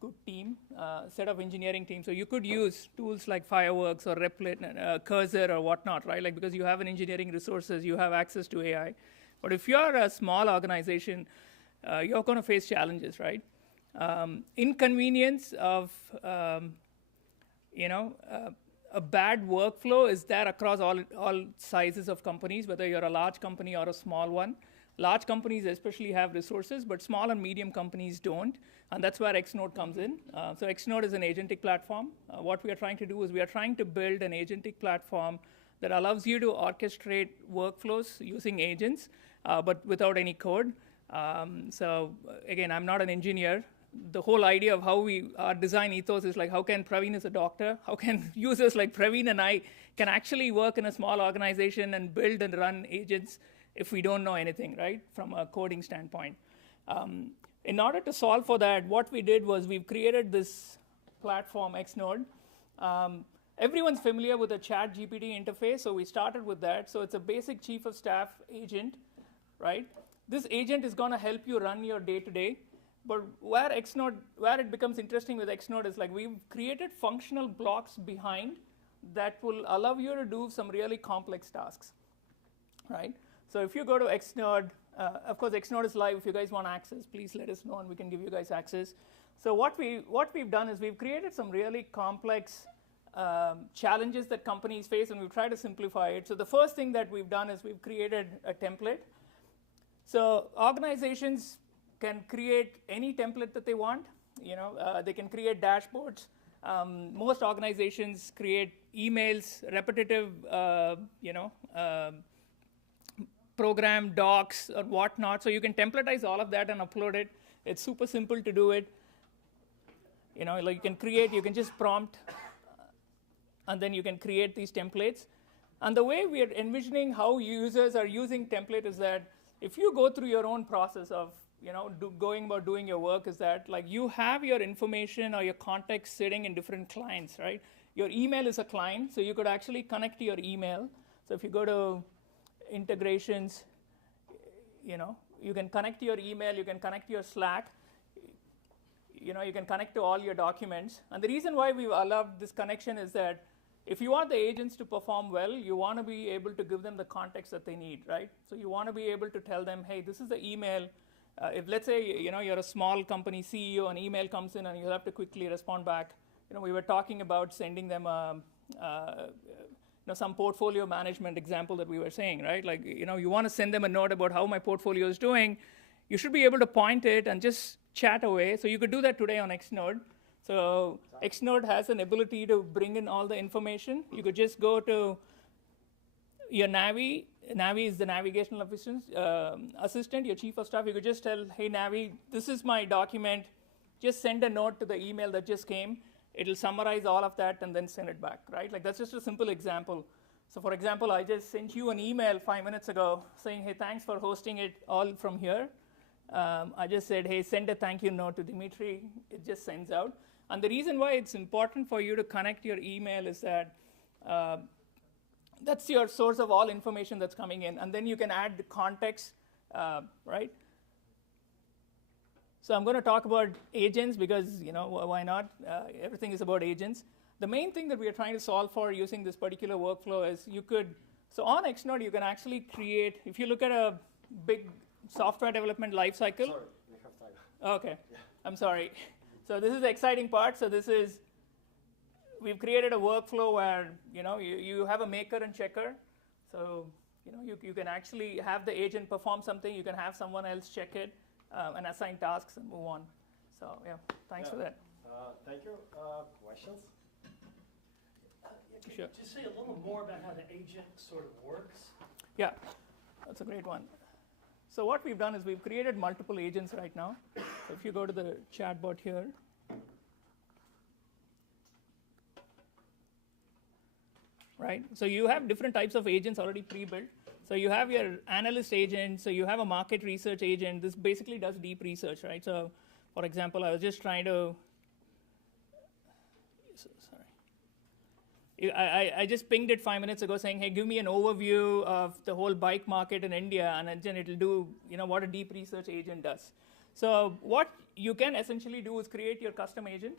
good team, set of engineering teams. So you could use tools like Fireworks or Replit, Cursor or whatnot, right? Like because you have an engineering resources, you have access to AI. But if you're a small organization, you're going to face challenges, right? Inconvenience of a bad workflow is there across all sizes of companies, whether you're a large company or a small one. Large companies especially have resources, but small and medium companies don't, and that's where Xnode comes in. So Xnode is an agentic platform. What we are trying to do is we are trying to build an agentic platform that allows you to orchestrate workflows using agents, but without any code. So again, I'm not an engineer. The whole idea of how our design ethos is like, how can Praveen is a doctor? How can users like Praveen and I can actually work in a small organization and build and run agents if we don't know anything, right, from a coding standpoint? In order to solve for that, what we did was we've created this platform, Xnode. Everyone's familiar with the ChatGPT interface, so we started with that. So it's a basic chief of staff agent, right? This agent is going to help you run your day-to-day. But where it becomes interesting with Xnode is like we've created functional blocks behind that will allow you to do some really complex tasks, right? So if you go to Xnode, of course, Xnode is live. If you guys want access, please let us know, and we can give you guys access. So what we've done is we've created some really complex challenges that companies face, and we've tried to simplify it. So the first thing that we've done is we've created a template. So organizations can create any template that they want. They can create dashboards. Most organizations create emails, repetitive, program docs or whatnot. So you can templatize all of that and upload it. It's super simple to do it. Like you can just prompt, and then you can create these templates. And the way we are envisioning how users are using template is that if you go through your own process of going about doing your work, is that like you have your information or your context sitting in different clients, right? Your email is a client, so you could actually connect to your email. So if you go to integrations, you can connect to your email, you can connect to your Slack, you can connect to all your documents. And the reason why we've allowed this connection is that if you want the agents to perform well, you want to be able to give them the context that they need, right? So you want to be able to tell them, hey, this is the email. If let's say you're a small company CEO, an email comes in and you have to quickly respond back. We were talking about sending them some portfolio management example that we were saying, right? Like you want to send them a note about how my portfolio is doing. You should be able to point it and just chat away. So you could do that today on Xnode. So Xnode has an ability to bring in all the information. You could just go to your Navi. Navi is the navigational assistant, your chief of staff. You could just tell, hey, Navi, this is my document. Just send a note to the email that just came. It'll summarize all of that and then send it back, right? Like that's just a simple example. So for example, I just sent you an email 5 minutes ago saying, hey, thanks for hosting it all from here. I just said, hey, send a thank you note to Dmitry. It just sends out. And the reason why it's important for you to connect your email is that that's your source of all information that's coming in. And then you can add the context, right? So I'm going to talk about agents because, why not? Everything is about agents. The main thing that we are trying to solve for using this particular workflow is so on Xnode, you can actually create, if you look at a big software development lifecycle. Sorry, we have time. Okay, yeah. I'm sorry. So this is the exciting part. So we've created a workflow where, you have a maker and checker. So, you can actually have the agent perform something. You can have someone else check it and assign tasks and move on. So, yeah, thanks for that. Thank you. Questions? Can Sure. you just say a little more about how the agent sort of works? Yeah, that's a great one. So what we've done is we've created multiple agents right now. So if you go to the chatbot here, right? So you have different types of agents already pre-built. So you have your analyst agent. So you have a market research agent. This basically does deep research, right? So for example, I was just trying to, I just pinged it 5 minutes ago saying, hey, give me an overview of the whole bike market in India, and then it'll do, what a deep research agent does. So what you can essentially do is create your custom agent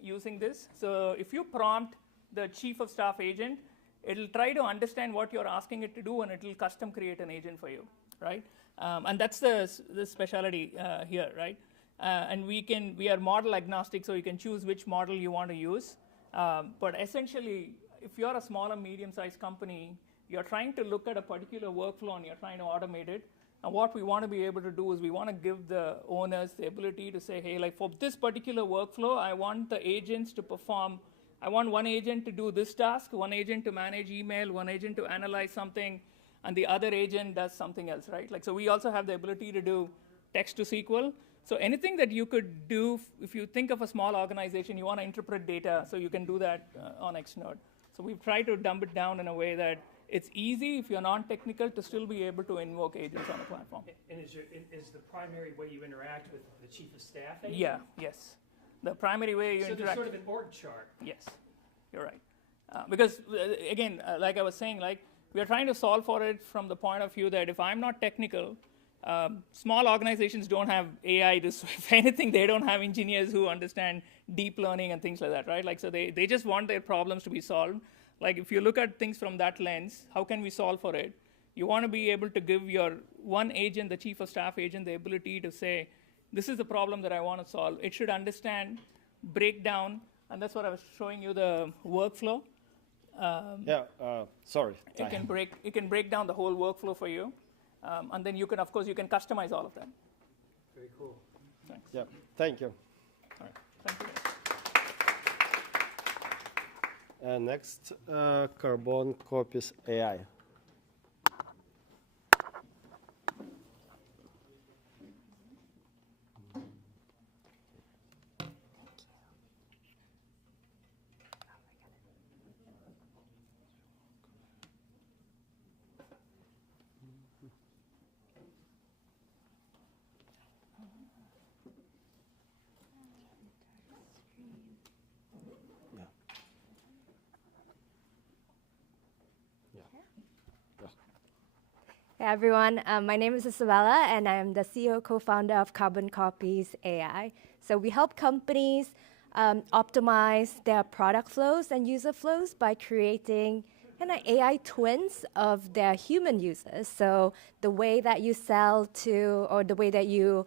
using this. So if you prompt the chief of staff agent, it'll try to understand what you're asking it to do, and it'll custom create an agent for you, right? And that's the specialty here, right? And we are model agnostic, so you can choose which model you want to use. But essentially, if you're a small or medium-sized company, you're trying to look at a particular workflow and you're trying to automate it. And what we want to be able to do is we want to give the owners the ability to say, hey, like for this particular workflow, I want the agents to perform. I want one agent to do this task, one agent to manage email, one agent to analyze something, and the other agent does something else, right? Like, so we also have the ability to do text to SQL. So anything that you could do, if you think of a small organization, you want to interpret data, so you can do that on Xnode. So we've tried to dumb it down in a way that it's easy, if you're non-technical, to still be able to invoke agents on the platform. And is the primary way you interact with the chief of staff agent? Yeah, yes. The primary way you so interact. there's sort of an org chart. Yes, you're right. Because, again, like I was saying, like we are trying to solve for it from the point of view that if I'm not technical, small organizations don't have AI. If anything, they don't have engineers who understand deep learning and things like that, right? Like, so they just want their problems to be solved. Like, if you look at things from that lens, how can we solve for it? You want to be able to give your one agent, the chief of staff agent, the ability to say, this is the problem that I want to solve. It should understand, break down, and that's what I was showing you, the workflow. Sorry. It can break down the whole workflow for you. And then you can, of course, you can customize all of that. Very cool. Thanks. Yeah, thank you. All right. Thank you. Next, Carbon Copies AI. Hey everyone, my name is Isabella, and I'm the CEO co-founder of Carbon Copies AI. So we help companies optimize their product flows and user flows by creating kind of AI twins of their human users. So the way that you sell to, or the way that you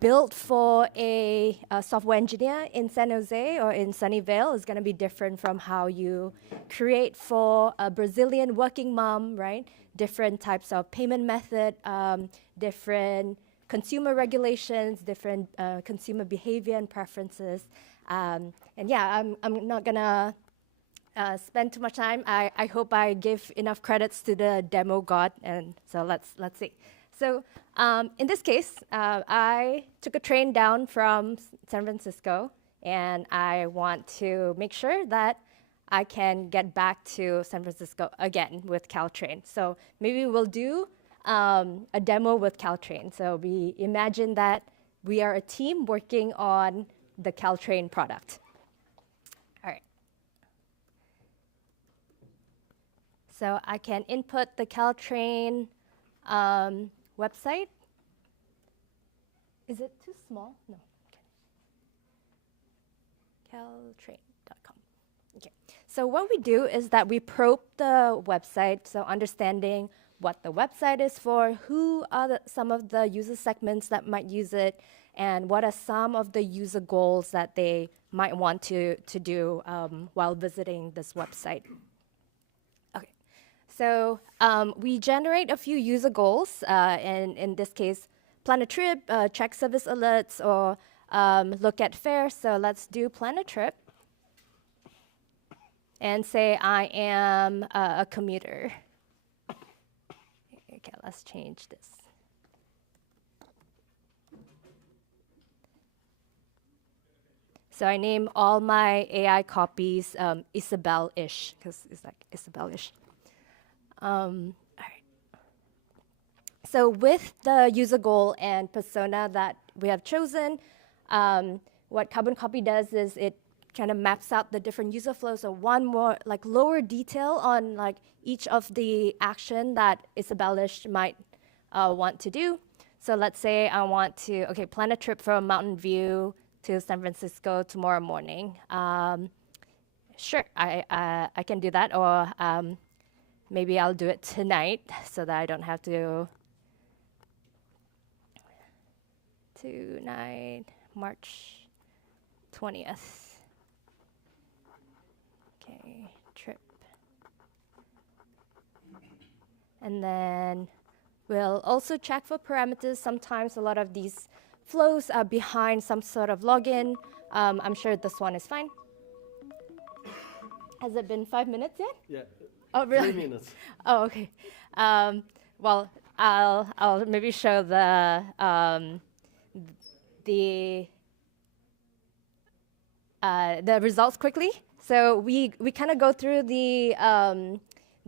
build for a software engineer in San Jose or in Sunnyvale is going to be different from how you create for a Brazilian working mom, right? Different types of payment method, different consumer regulations, different consumer behavior and preferences. And yeah, I'm not gonna spend too much time. I hope I give enough credits to the demo god, and so let's see. So in this case, I took a train down from San Francisco, and I want to make sure that I can get back to San Francisco again with Caltrain. So maybe we'll do a demo with Caltrain. So we imagine that we are a team working on the Caltrain product. All right. So I can input the Caltrain website. Is it too small? No. Okay. Caltrain.com. Okay. So what we do is that we probe the website, so understanding what the website is for, who are some of the user segments that might use it, and what are some of the user goals that they might want to do while visiting this website. Okay, so we generate a few user goals, and in this case, plan a trip, check service alerts, or look at fares. So let's do plan a trip. And say I am a commuter. Okay, let's change this. So I name all my AI copies Isabel-ish, because it's like Isabel-ish. All right. So with the user goal and persona that we have chosen, what Carbon Copy does is it kind of maps out the different user flows. So one more like lower detail on like each of the action that Isabel-ish might want to do. So let's say I want to, plan a trip from Mountain View to San Francisco tomorrow morning. Sure, I can do that, or maybe I'll do it tonight so that I don't have to. Tonight, March 20th. Okay, trip. And then we'll also check for parameters. Sometimes a lot of these flows are behind some sort of login. I'm sure this one is fine. Has it been 5 minutes yet? Yeah. Oh, really? 3 minutes. Oh, okay. Well, I'll maybe show the results quickly. So we kind of go through the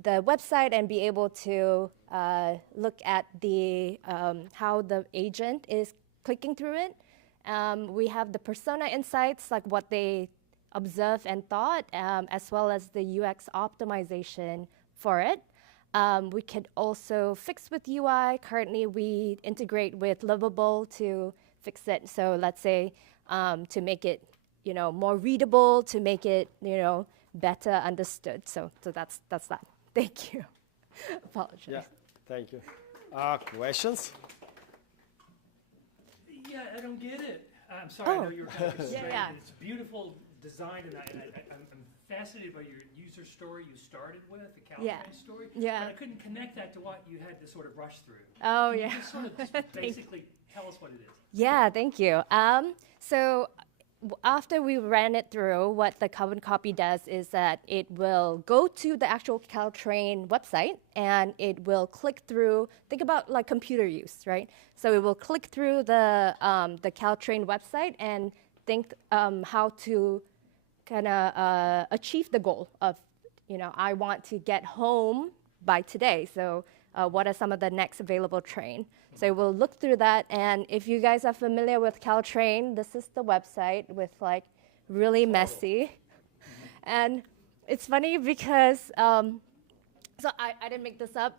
website and be able to look at the how the agent is clicking through it. We have the persona insights, like what they observed and thought, as well as the UX optimization for it. We could also fix with UI. Currently, we integrate with Livable to fix it. So let's say to make it more readable, to make it better understood. So that's that. Thank you. Apologize. Yeah, thank you. Questions? Yeah, I don't get it. I'm sorry, I know you were kind of frustrated. Yeah. It's a beautiful design, and I'm fascinated by your user story you started with, the Caltrain story. Yeah. But I couldn't connect that to what you had to sort of rush through. Oh, Can yeah. you just sort of just basically tell us what it is? Yeah, thank you. So after we ran it through, what the Carbon Copy does is that it will go to the actual Caltrain website and it will click through. Think about like computer use, right? So it will click through the Caltrain website and think how to kind of achieve the goal of, I want to get home by today. So what are some of the next available train? So we'll look through that, and if you guys are familiar with Caltrain, this is the website with like really messy. And it's funny because, so I didn't make this up,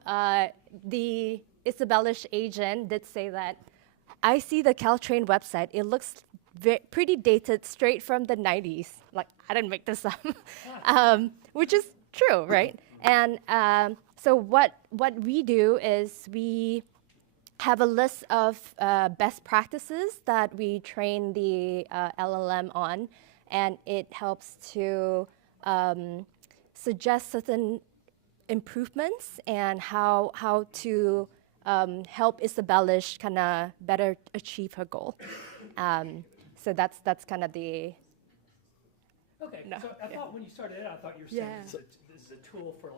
the Isabel-ish agent did say that, I see the Caltrain website, it looks pretty dated, straight from the 90s. Like, I didn't make this up, which is true, right? And so what we do is we have a list of best practices that we train the LLM on, and it helps to suggest certain improvements and how to help Isabel-ish kind of better achieve her goal. So that's kind of the. Okay, No, so I thought when you started it, I thought you were saying this is a tool for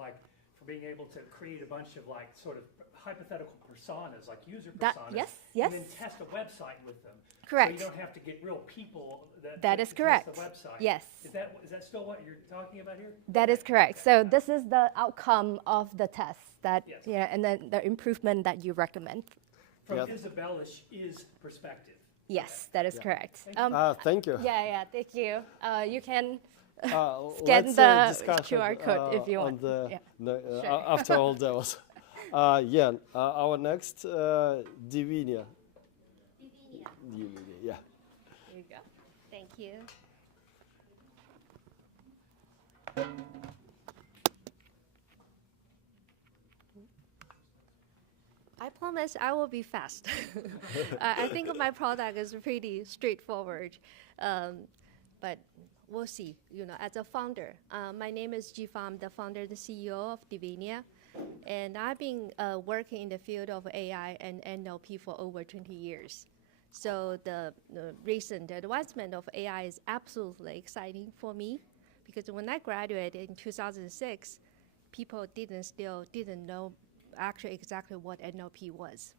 being able to create a bunch of like sort of hypothetical personas, like user That- personas, yes, and then yes. test a website with them. Correct. So you don't have to get real people That to is test correct. the website. Yes. Is that still what you're talking about here? That is correct. So this is the outcome of the test that, Yes. yeah, and then the improvement that you recommend. From Yeah. Isabella's perspective. Yes, that is correct. Thank you. Yeah, thank you. You can Scan the QR code if you want. Yeah. Sure. After all those. Our next, Divinia. Divinia, yeah. Here you go. Thank you. I promise I will be fast. I think my product is pretty straightforward, but we'll see. You know, as a founder, my name is Jifa. I'm the founder, the CEO of Divinia, and I've been working in the field of AI and NLP for over 20 years. So the recent advancement of AI is absolutely exciting for me, because when I graduated in 2006, people didn't know actually exactly what NLP was.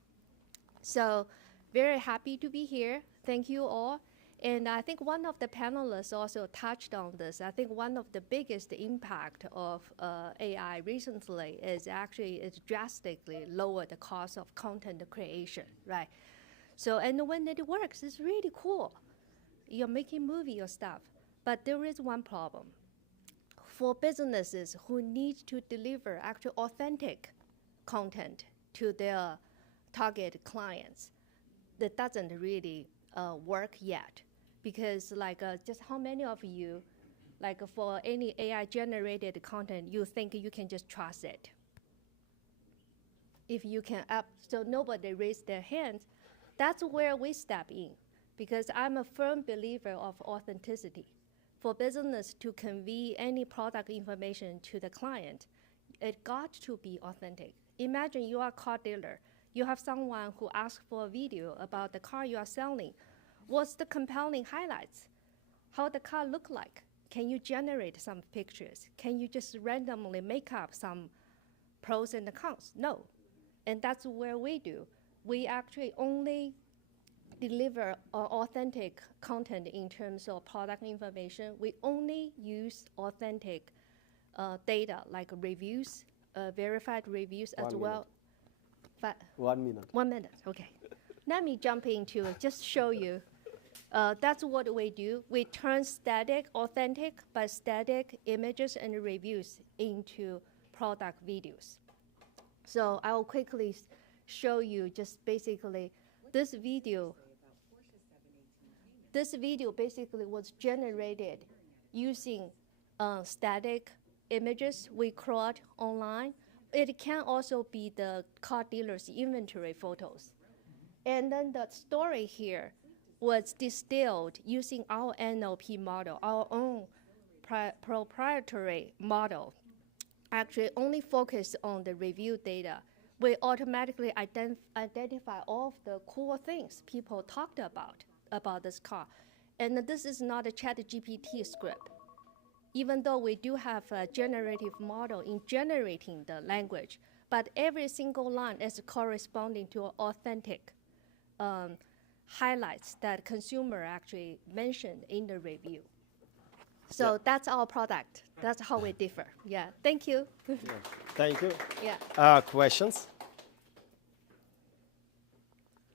So very happy to be here. Thank you all. And I think one of the panelists also touched on this. I think one of the biggest impact of AI recently is actually it's drastically lower the cost of content creation, right? So, and when it works, it's really cool. You're making movie or stuff. But there is one problem. For businesses who need to deliver actual authentic content to their target clients, that doesn't really work yet. Because like just how many of you, like for any AI generated content, you think you can just trust it? If you can so nobody raised their hands, that's where we step in. Because I'm a firm believer of authenticity. For business to convey any product information to the client, it got to be authentic. Imagine you are a car dealer. You have someone who asks for a video about the car you are selling. What's the compelling highlights? How the car look like? Can you generate some pictures? Can you just randomly make up some pros and cons? No. And that's where we do. We actually only deliver authentic content in terms of product information. We only use authentic data like reviews, verified reviews as well. 1 minute. 1 minute, okay. Let me jump into just show you. That's what we do. We turn static, authentic, but static images and reviews into product videos. So I will quickly show you just basically this video. This video basically was generated using static images we crawled online. It can also be the car dealer's inventory photos. And then the story here was distilled using our NLP model, our own proprietary model, actually only focused on the review data. We automatically identify all of the cool things people talked about this car. And this is not a ChatGPT script. Even though we do have a generative model in generating the language, but every single line is corresponding to authentic highlights that consumer actually mentioned in the review. So that's our product. That's how we differ. Yeah, thank you. Thank you. Yeah. Questions?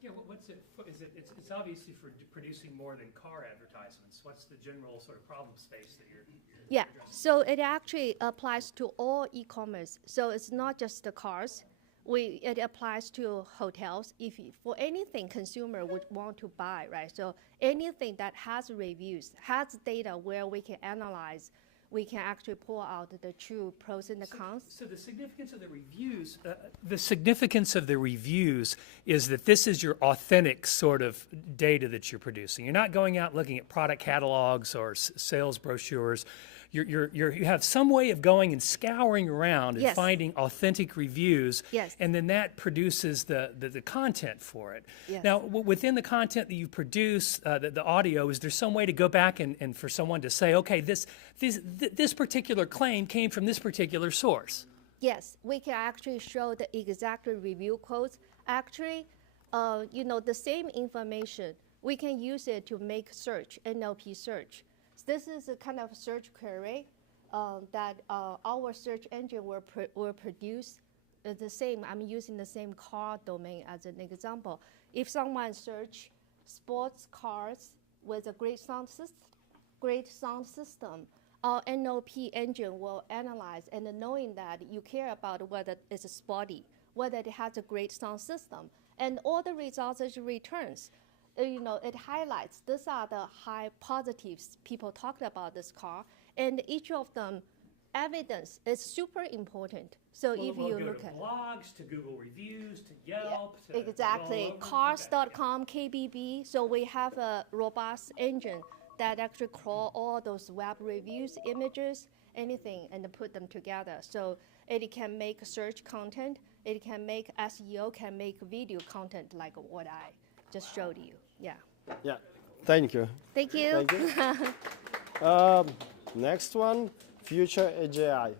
Yeah, what's it for? It's obviously for producing more than car advertisements. What's the general sort of problem space that you're Yeah, so it actually applies to all e-commerce. So it's not just the cars. It applies to hotels. If for anything consumer would want to buy, right? So anything that has reviews, has data where we can analyze, we can actually pull out the true pros and the cons. So the significance of the reviews, is that this is your authentic sort of data that you're producing. You're not going out looking at product catalogs or sales brochures. You have some way of going and scouring around and finding authentic reviews, and then that produces the content for it. Yes. Now, within the content that you produce, the audio, is there some way to go back and for someone to say, okay, this particular claim came from this particular source? Yes, we can actually show the exact review codes. Actually, the same information, we can use it to make search, NLP search. So this is a kind of search query that our search engine will produce the same. I'm using the same car domain as an example. If someone search sports cars with a great sound system, our NLP engine will analyze, and knowing that you care about whether it's sporty, whether it has a great sound system, and all the results it returns. It highlights these are the high positives people talked about this car, and each of them evidence is super important. So if you look at blogs, to Google reviews, to Yelp, to exactly cars.com, KBB. So we have a robust engine that actually crawl all those web reviews, images, anything, and put them together. So it can make search content, it can make SEO, can make video content like what I just showed you. Yeah. Yeah. Thank you. Thank you. Thank you. Next one, future AGI.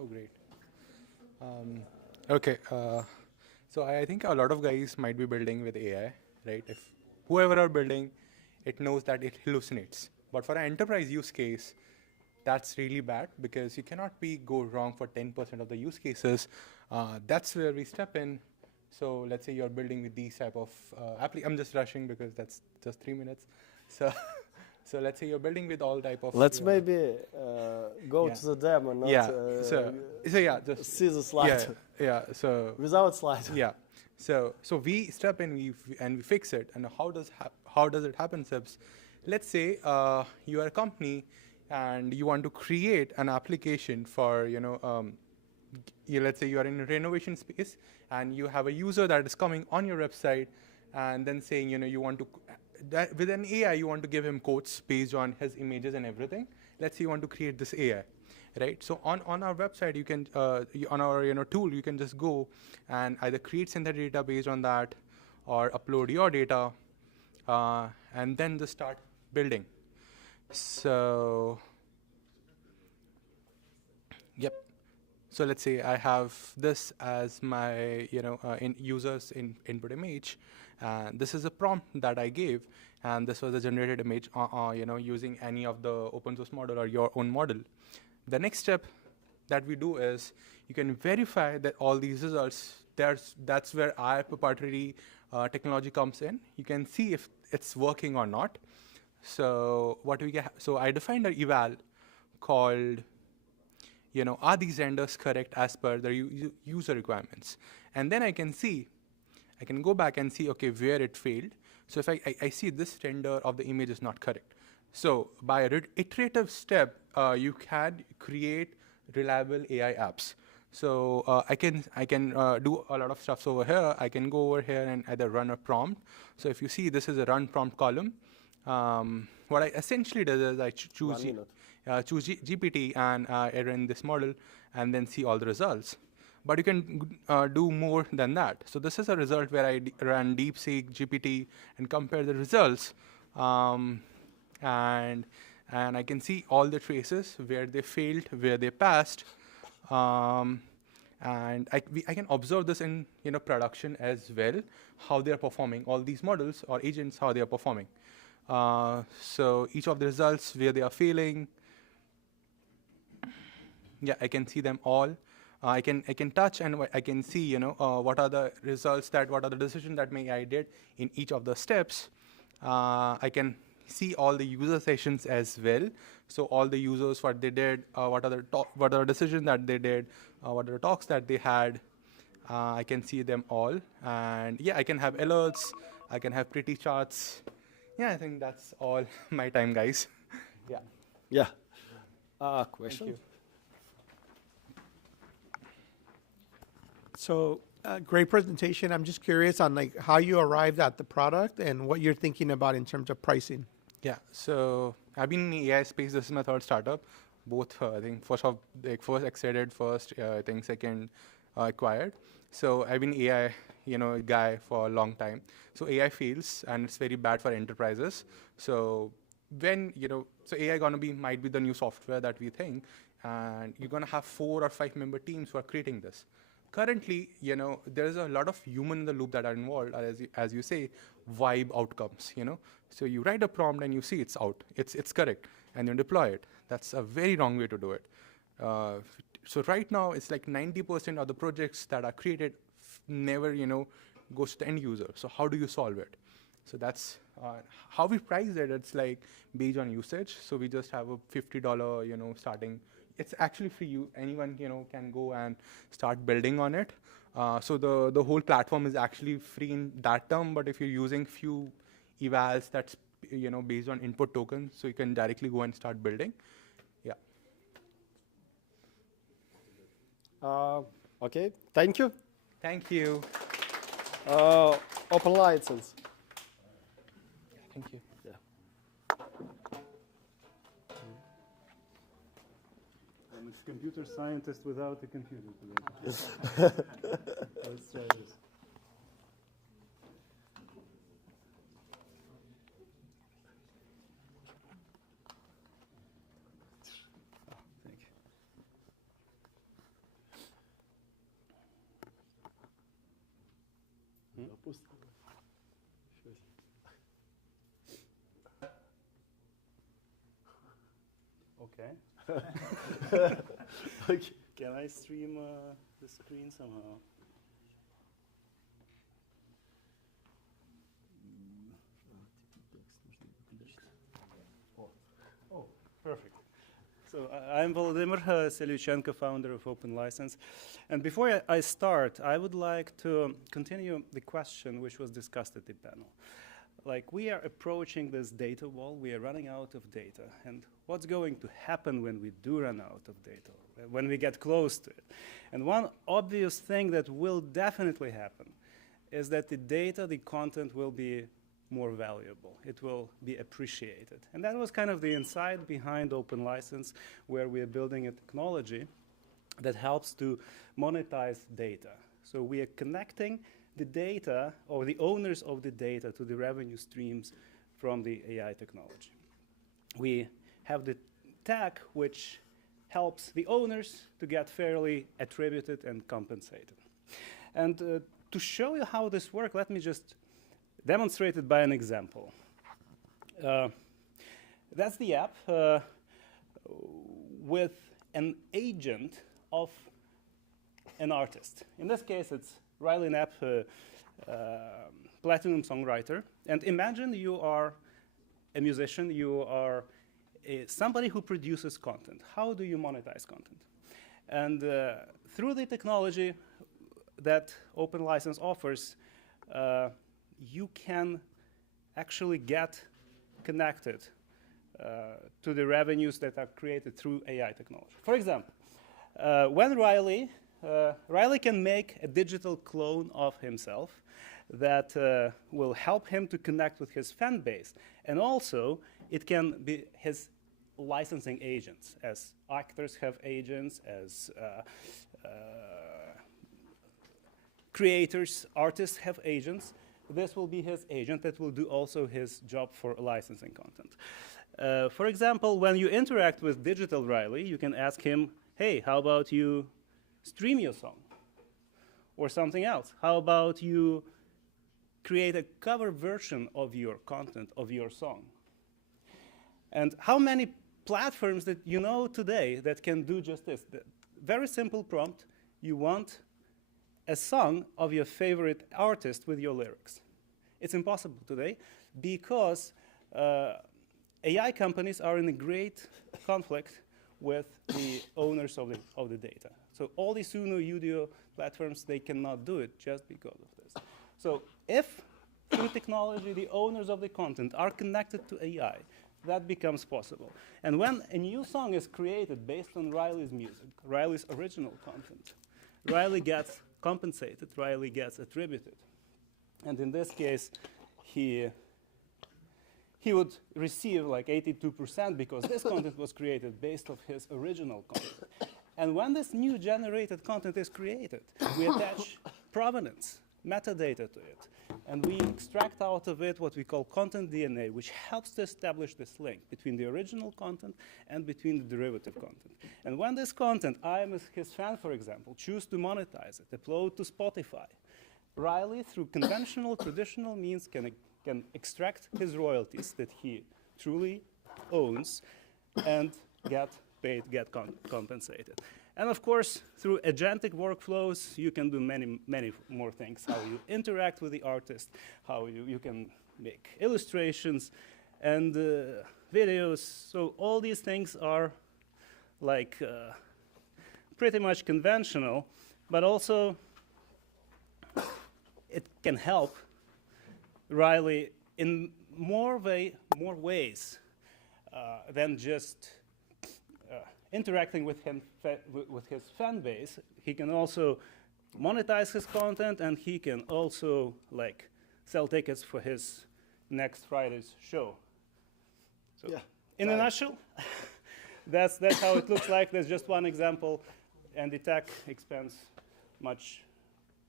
Oh, great. Okay, so I think a lot of guys might be building with AI, right? If whoever are building, it knows that it hallucinates. But for an enterprise use case, that's really bad because you cannot go wrong for 10% of the use cases. That's where we step in. So let's say you're building with these type of I'm just rushing because that's just 3 minutes. So so let's say you're building with all type of. Let's maybe go to the demo, not so yeah, just see the slide. Yeah. So without slide. Yeah. So we step in, we fix it. And how does it happen, Sibs? Let's say you are a company and you want to create an application for let's say you are in a renovation space and you have a user that is coming on your website and then saying you want to. With an AI, you want to give him quotes based on his images and everything. Let's say you want to create this AI, right? So on our website, you can on our tool, you can just go and either create synthetic data based on that, or upload your data, and then just start building. So, yep. So let's say I have this as my users input image. This is a prompt that I gave, and this was a generated image, using any of the open source model or your own model. The next step that we do is you can verify that all these results. That's where our proprietary technology comes in. You can see if it's working or not. So what we get? So I defined an eval called, are these renders correct as per the user requirements? And then I can go back and see, okay, where it failed. So if I see this render of the image is not correct. So by an iterative step, you can create reliable AI apps. So I can do a lot of stuff over here. I can go over here and either run a prompt. So if you see, this is a run prompt column. What I essentially do is I choose GPT and I run this model and then see all the results. But you can do more than that. So this is a result where I ran DeepSeek, GPT, and compare the results. And I can see all the traces, where they failed, where they passed. And I can observe this in production as well, how they are performing, all these models or agents, how they are performing. So each of the results, where they are failing, yeah, I can see them all. I can touch and I can see what are the results what are the decisions that my AI did in each of the steps. I can see all the user sessions as well. So all the users, what they did, what are the decisions that they did, what are the talks that they had. I can see them all, and yeah, I can have alerts. I can have pretty charts. Yeah, I think that's all my time, guys. Yeah. Yeah. Question? Thank you. So, great presentation. I'm just curious on like how you arrived at the product and what you're thinking about in terms of pricing. Yeah, so I've been in the AI space. This is my third startup. Both, I think, first accelerated, I think second acquired. So I've been AI, guy for a long time. So AI fails, and it's very bad for enterprises. So when so AI might be the new software that we think, and you're gonna have 4 or 5 member teams who are creating this. Currently, there's a lot of human in the loop that are involved, as you say, vibe outcomes. So you write a prompt and you see it's out, it's correct, and you deploy it. That's a very wrong way to do it. So right now, it's like 90% of the projects that are created never, goes to the end user. So how do you solve it? So that's how we price it. It's like based on usage. So we just have a $50, starting. It's actually free. Anyone, can go and start building on it. So the whole platform is actually free in that term. But if you're using few evals, that's based on input tokens, so you can directly go and start building. Yeah. Okay. Thank you. Thank you. Open license. Thank you. Yeah. I'm a computer scientist without a computer today. Let's try this. Okay. Okay. Can I stream the screen somehow? Oh, perfect. So I'm Volodymyr Selyuchenko, founder of Open License. And before I start, I would like to continue the question which was discussed at the panel. Like, we are approaching this data wall, we are running out of data. And what's going to happen when we do run out of data, when we get close to it? And one obvious thing that will definitely happen is that the data, the content will be more valuable. It will be appreciated. And that was kind of the insight behind Open License, where we are building a technology that helps to monetize data. So we are connecting the data, or the owners of the data, to the revenue streams from the AI technology. We have the tag which helps the owners to get fairly attributed and compensated. And to show you how this works, let me just demonstrate it by an example. That's the app with an agent of an artist. In this case, it's Riley Knapp, platinum songwriter. And imagine you are a musician, you are somebody who produces content. How do you monetize content? And through the technology that Open License offers, you can actually get connected to the revenues that are created through AI technology. For example, when Riley can make a digital clone of himself that will help him to connect with his fan base. And also, it can be his licensing agents, as actors have agents, as creators, artists have agents. This will be his agent that will do also his job for licensing content. For example, when you interact with Digital Riley, you can ask him, hey, how about you stream your song? Or something else. How about you create a cover version of your content, of your song? And how many platforms that you know today that can do just this? The very simple prompt, you want a song of your favorite artist with your lyrics. It's impossible today because AI companies are in a great conflict with the owners of the data. So all these Suno, Udio platforms, they cannot do it just because of this. So if through technology, the owners of the content are connected to AI. That becomes possible. And when a new song is created based on Riley's music, Riley's original content, Riley gets compensated, Riley gets attributed. And in this case, he would receive like 82% because this content was created based on his original content. And when this new generated content is created, we attach provenance, metadata to it. And we extract out of it what we call content DNA, which helps to establish this link between the original content and between the derivative content. And when this content, I am his fan, for example, choose to monetize it, upload to Spotify, Riley, through conventional, traditional means, can extract his royalties that he truly owns and get paid, get compensated. And of course, through agentic workflows, you can do many, many more things. How you interact with the artist, how you can make illustrations and videos. So all these things are like pretty much conventional, but also it can help Riley in more ways than just interacting with his fan base. He can also monetize his content, and he can also like sell tickets for his next Friday's show. So yeah, in a nutshell, that's how it looks like. There's just one example, and the tech expands much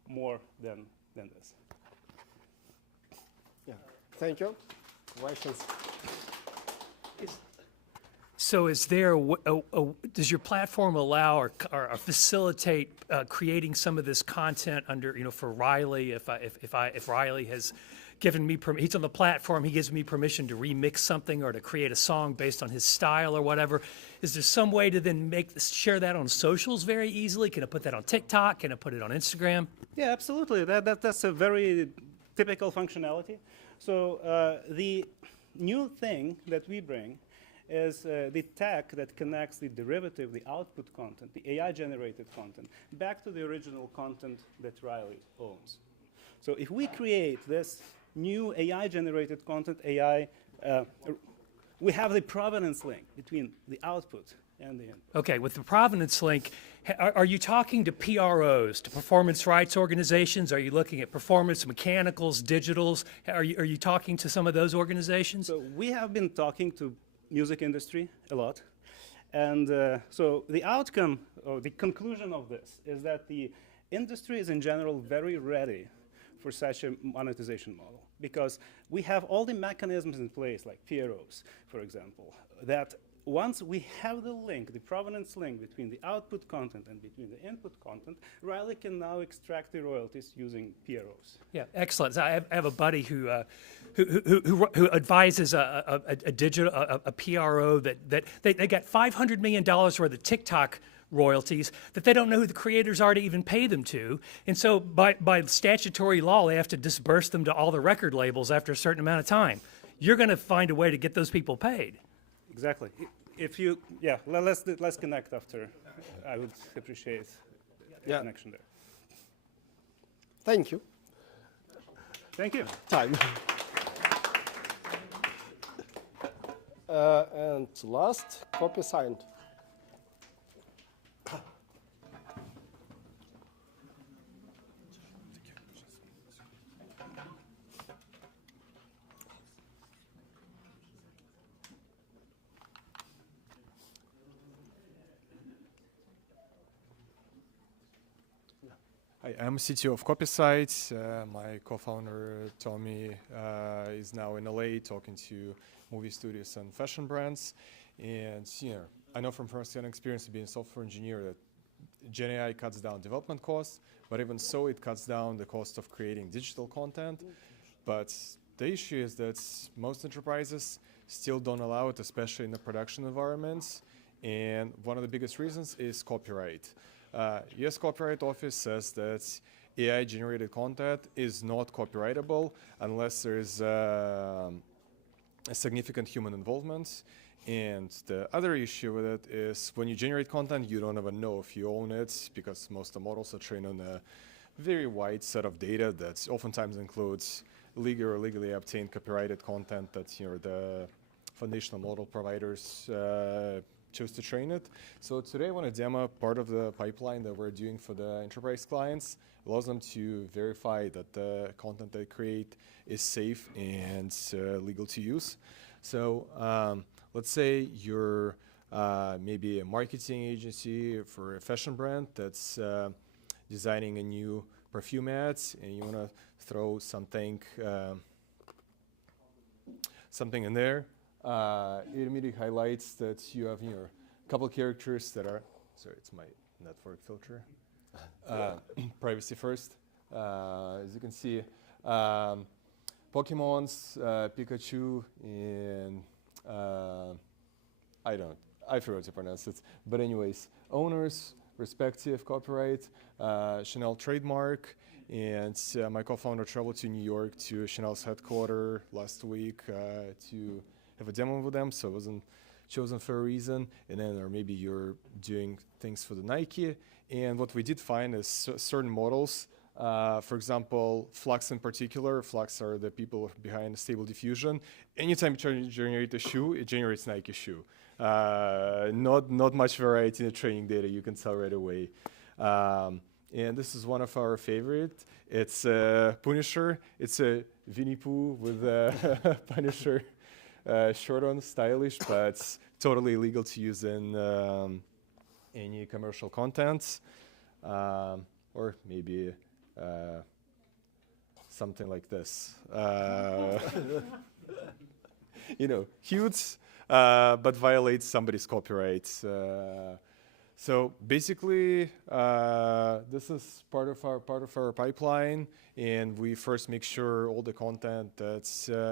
more than this. Yeah, thank you. Questions? So is there, does your platform allow or facilitate creating some of this content under, for Riley, if Riley has given me, he's on the platform, he gives me permission to remix something or to create a song based on his style or whatever, is there some way to then share that on socials very easily? Can I put that on TikTok? Can I put it on Instagram? Yeah, absolutely. That's a very typical functionality. So the new thing that we bring is the tech that connects the derivative, the output content, the AI-generated content, back to the original content that Riley owns. So if we create this new AI-generated content, we have the provenance link between the output and the input. Okay, with the provenance link, are you talking to PROs, to performance rights organizations? Are you looking at performance mechanicals, digitals? Are you talking to some of those organizations? So we have been talking to music industry a lot. And so the outcome or the conclusion of this is that the industry is in general very ready for such a monetization model because we have all the mechanisms in place, like PROs, for example, that once we have the link, the provenance link between the output content and between the input content, Riley can now extract the royalties using PROs. Yeah, excellent. So I have a buddy who advises a digital PRO that they got $500 million worth of TikTok royalties that they don't know who the creators are to even pay them to, and so by statutory law they have to disperse them to all the record labels after a certain amount of time. You're going to find a way to get those people paid. Exactly. If you, yeah, let's connect after. I would appreciate the connection there. Thank you. Thank you. Time. And last, copy signed. Hi, I'm CTO of CopySite. My co-founder Tommy is now in LA talking to movie studios and fashion brands. And I know from first-hand experience of being a software engineer that Gen AI cuts down development costs, but even so, it cuts down the cost of creating digital content. But the issue is that most enterprises still don't allow it, especially in the production environments. And one of the biggest reasons is copyright. US Copyright Office says that AI-generated content is not copyrightable unless there is a significant human involvement. And the other issue with it is when you generate content, you don't even know if you own it because most of the models are trained on a very wide set of data that oftentimes includes legally obtained copyrighted content that the foundational model providers chose to train it. So today I want to demo part of the pipeline that we're doing for the enterprise clients. Allows them to verify that the content they create is safe and legal to use. So let's say you're maybe a marketing agency for a fashion brand that's designing a new perfume ads, and you want to throw something in there. It immediately highlights that you have a couple characters that are, sorry, it's my network filter. Privacy first. As you can see, Pokemon's, Pikachu, and I forgot to pronounce it. But anyways, owners, respective copyright, Chanel trademark, and my co-founder traveled to New York to Chanel's headquarters last week to have a demo with them, so it wasn't chosen for a reason. And then, or maybe you're doing things for the Nike. And what we did find is certain models, for example, Flux in particular. Flux are the people behind Stable Diffusion. Anytime you try to generate a shoe, it generates Nike shoe. Not much variety in the training data, you can tell right away. And this is one of our favorite. It's Punisher. It's a Winnie Pooh with a Punisher short on, stylish, but totally illegal to use in any commercial content, or maybe something like this. Huge, but violates somebody's copyright. So basically, this is part of our pipeline, and we first make sure all the content that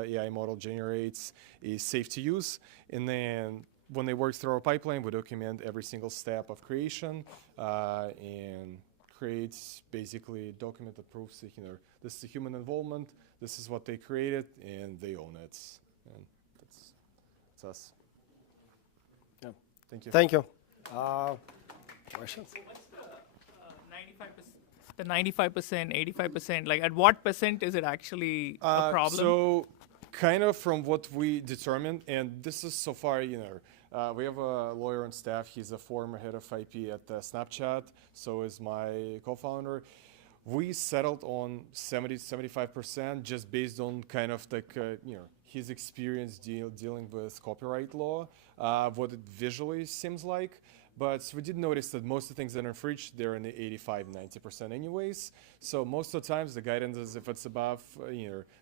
AI model generates is safe to use, and then when they work through our pipeline, we document every single step of creation and create basically a document that proves that this is a human involvement, this is what they created, and they own it. And that's us. Yeah, thank you. Thank you. Questions? So what's the 95%, 85%? Like, at what percent is it actually a problem? So, kind of from what we determined, and this is so far, we have a lawyer on staff. He's a former head of IP at Snapchat. So is my co-founder. We settled on 70-75% just based on kind of like his experience dealing with copyright law, what it visually seems like. But we did notice that most of the things that are infringed, they're in the 85-90% anyways. So most of the times the guidance is if it's above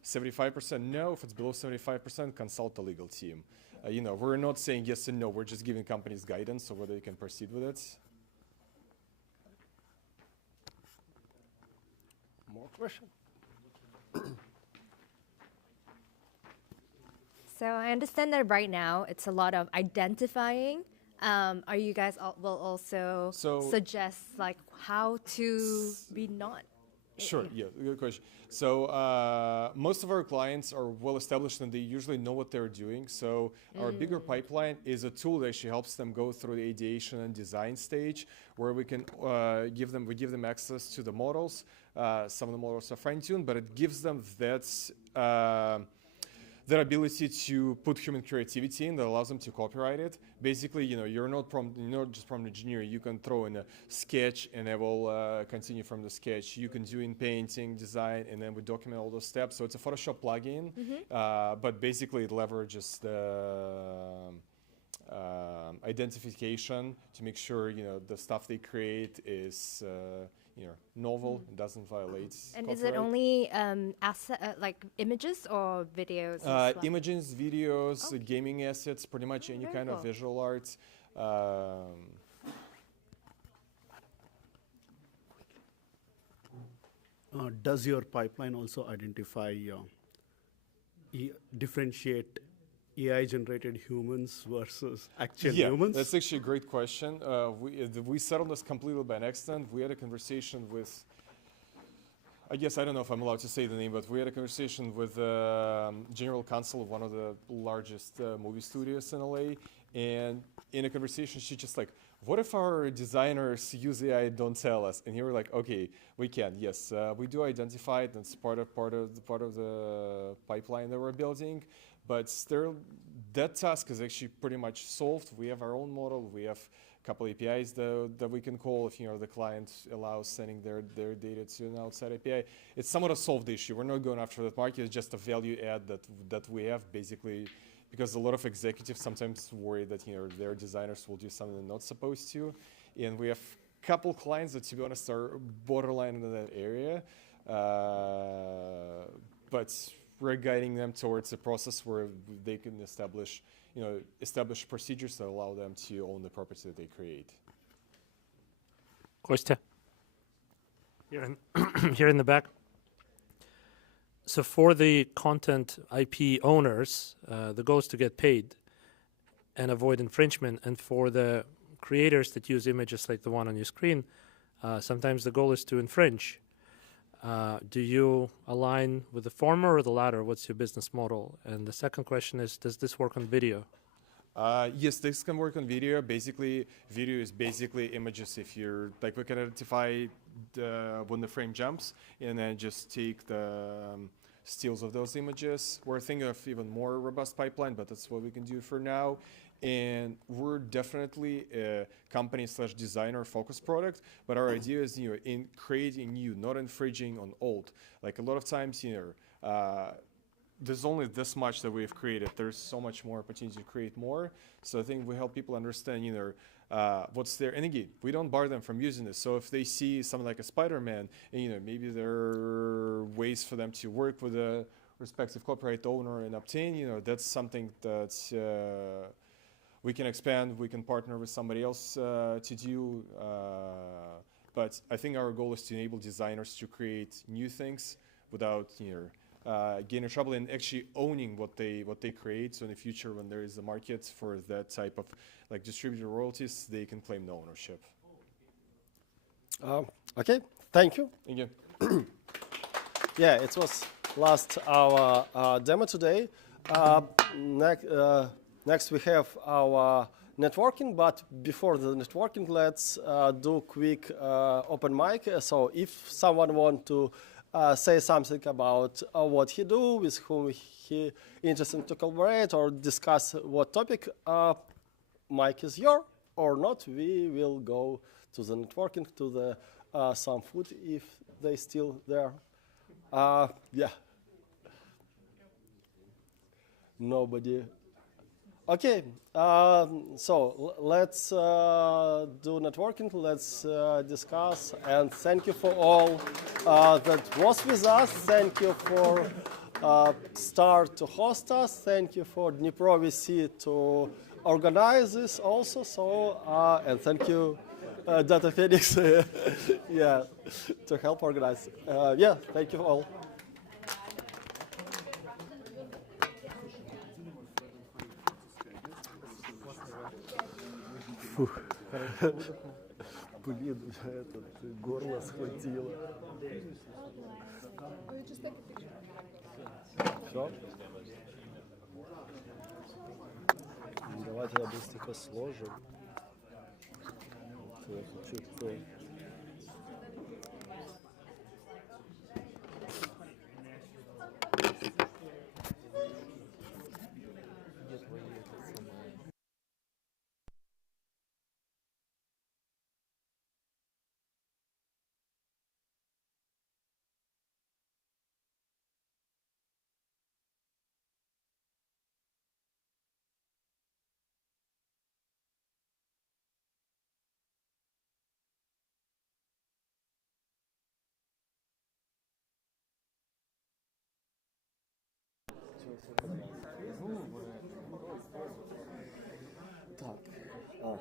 75%, no. If it's below 75%, consult the legal team. We're not saying yes and no. We're just giving companies guidance on whether they can proceed with it. More questions? So I understand that right now it's a lot of identifying. Are you guys will also suggest like how to be not? Sure, yeah, good question. So most of our clients are well established and they usually know what they're doing. So our bigger pipeline is a tool that actually helps them go through the ideation and design stage, where we can give them access to the models. Some of the models are fine-tuned, but it gives them that ability to put human creativity in that allows them to copyright it. Basically, you're not just prompt engineer. You can throw in a sketch and it will continue from the sketch. You can do in painting, design, and then we document all those steps. So it's a Photoshop plugin, but basically it leverages the identification to make sure the stuff they create is novel and doesn't violate And copyright. is it only like images or videos? as well? Images, videos, gaming assets, pretty much any kind of visual arts. Does your pipeline also identify, differentiate AI-generated humans versus actual humans? That's actually a great question. We settled this completely by an accident. We had a conversation with I guess I don't know if I'm allowed to say the name, but we had a conversation with general counsel of one of the largest movie studios in LA, and in a conversation, she just like, "What if our designers use AI? Don't tell us." And here we're like, "Okay, we can. Yes, we do identify it. That's part of the pipeline that we're building, but still, that task is actually pretty much solved. We have our own model. We have couple APIs that we can call if the client allows sending their data to an outside API. It's somewhat a solved issue. We're not going after that market. It's just a value add that we have basically, because a lot of executives sometimes worry that their designers will do something they're not supposed to, and we have a couple clients that, to be honest, are borderline in that area, but we're guiding them towards a process where they can establish procedures that allow them to own the property that they create. Kostya, here in the back. So for the content IP owners, the goal is to get paid and avoid infringement. And for the creators that use images like the one on your screen, sometimes the goal is to infringe. Do you align with the former or the latter? What's your business model? And the second question is, does this work on video? Yes, this can work on video. Basically, video is basically images. If you're like, we can identify when the frame jumps and then just take the steals of those images. We're thinking of even more robust pipeline, but that's what we can do for now. And we're definitely a company/designer focused product, but our idea is in creating new, not infringing on old. Like a lot of times, there's only this much that we've created. There's so much more opportunity to create more. So I think we help people understand what's there. And again, we don't bar them from using this. So if they see something like a Spider-Man, and maybe there are ways for them to work with a respective copyright owner and obtain, that's something that we can expand. We can partner with somebody else to do. But I think our goal is to enable designers to create new things without getting in trouble and actually owning what they create. So in the future, when there is a market for that type of like distributed royalties, they can claim no ownership. Okay, thank you. Thank you. Yeah, it was last our demo today. Next we have our networking, but before the networking, let's do quick open mic. So if someone want to say something about what he do, with whom he interested to collaborate or discuss what topic, mic is yours or not. We will go to the networking, to the some food if they still there. Yeah. Nobody. Okay, so let's do networking, let's discuss, and thank you for all that was with us. Thank you for Star to host us. Thank you for Dnipro VC to organize this also. So, and thank you, Data Phoenix, yeah, to help organize. Yeah, thank you all. Блин, горло схватило. Все? Давайте я быстренько сложим. Я хочу Так, стоп.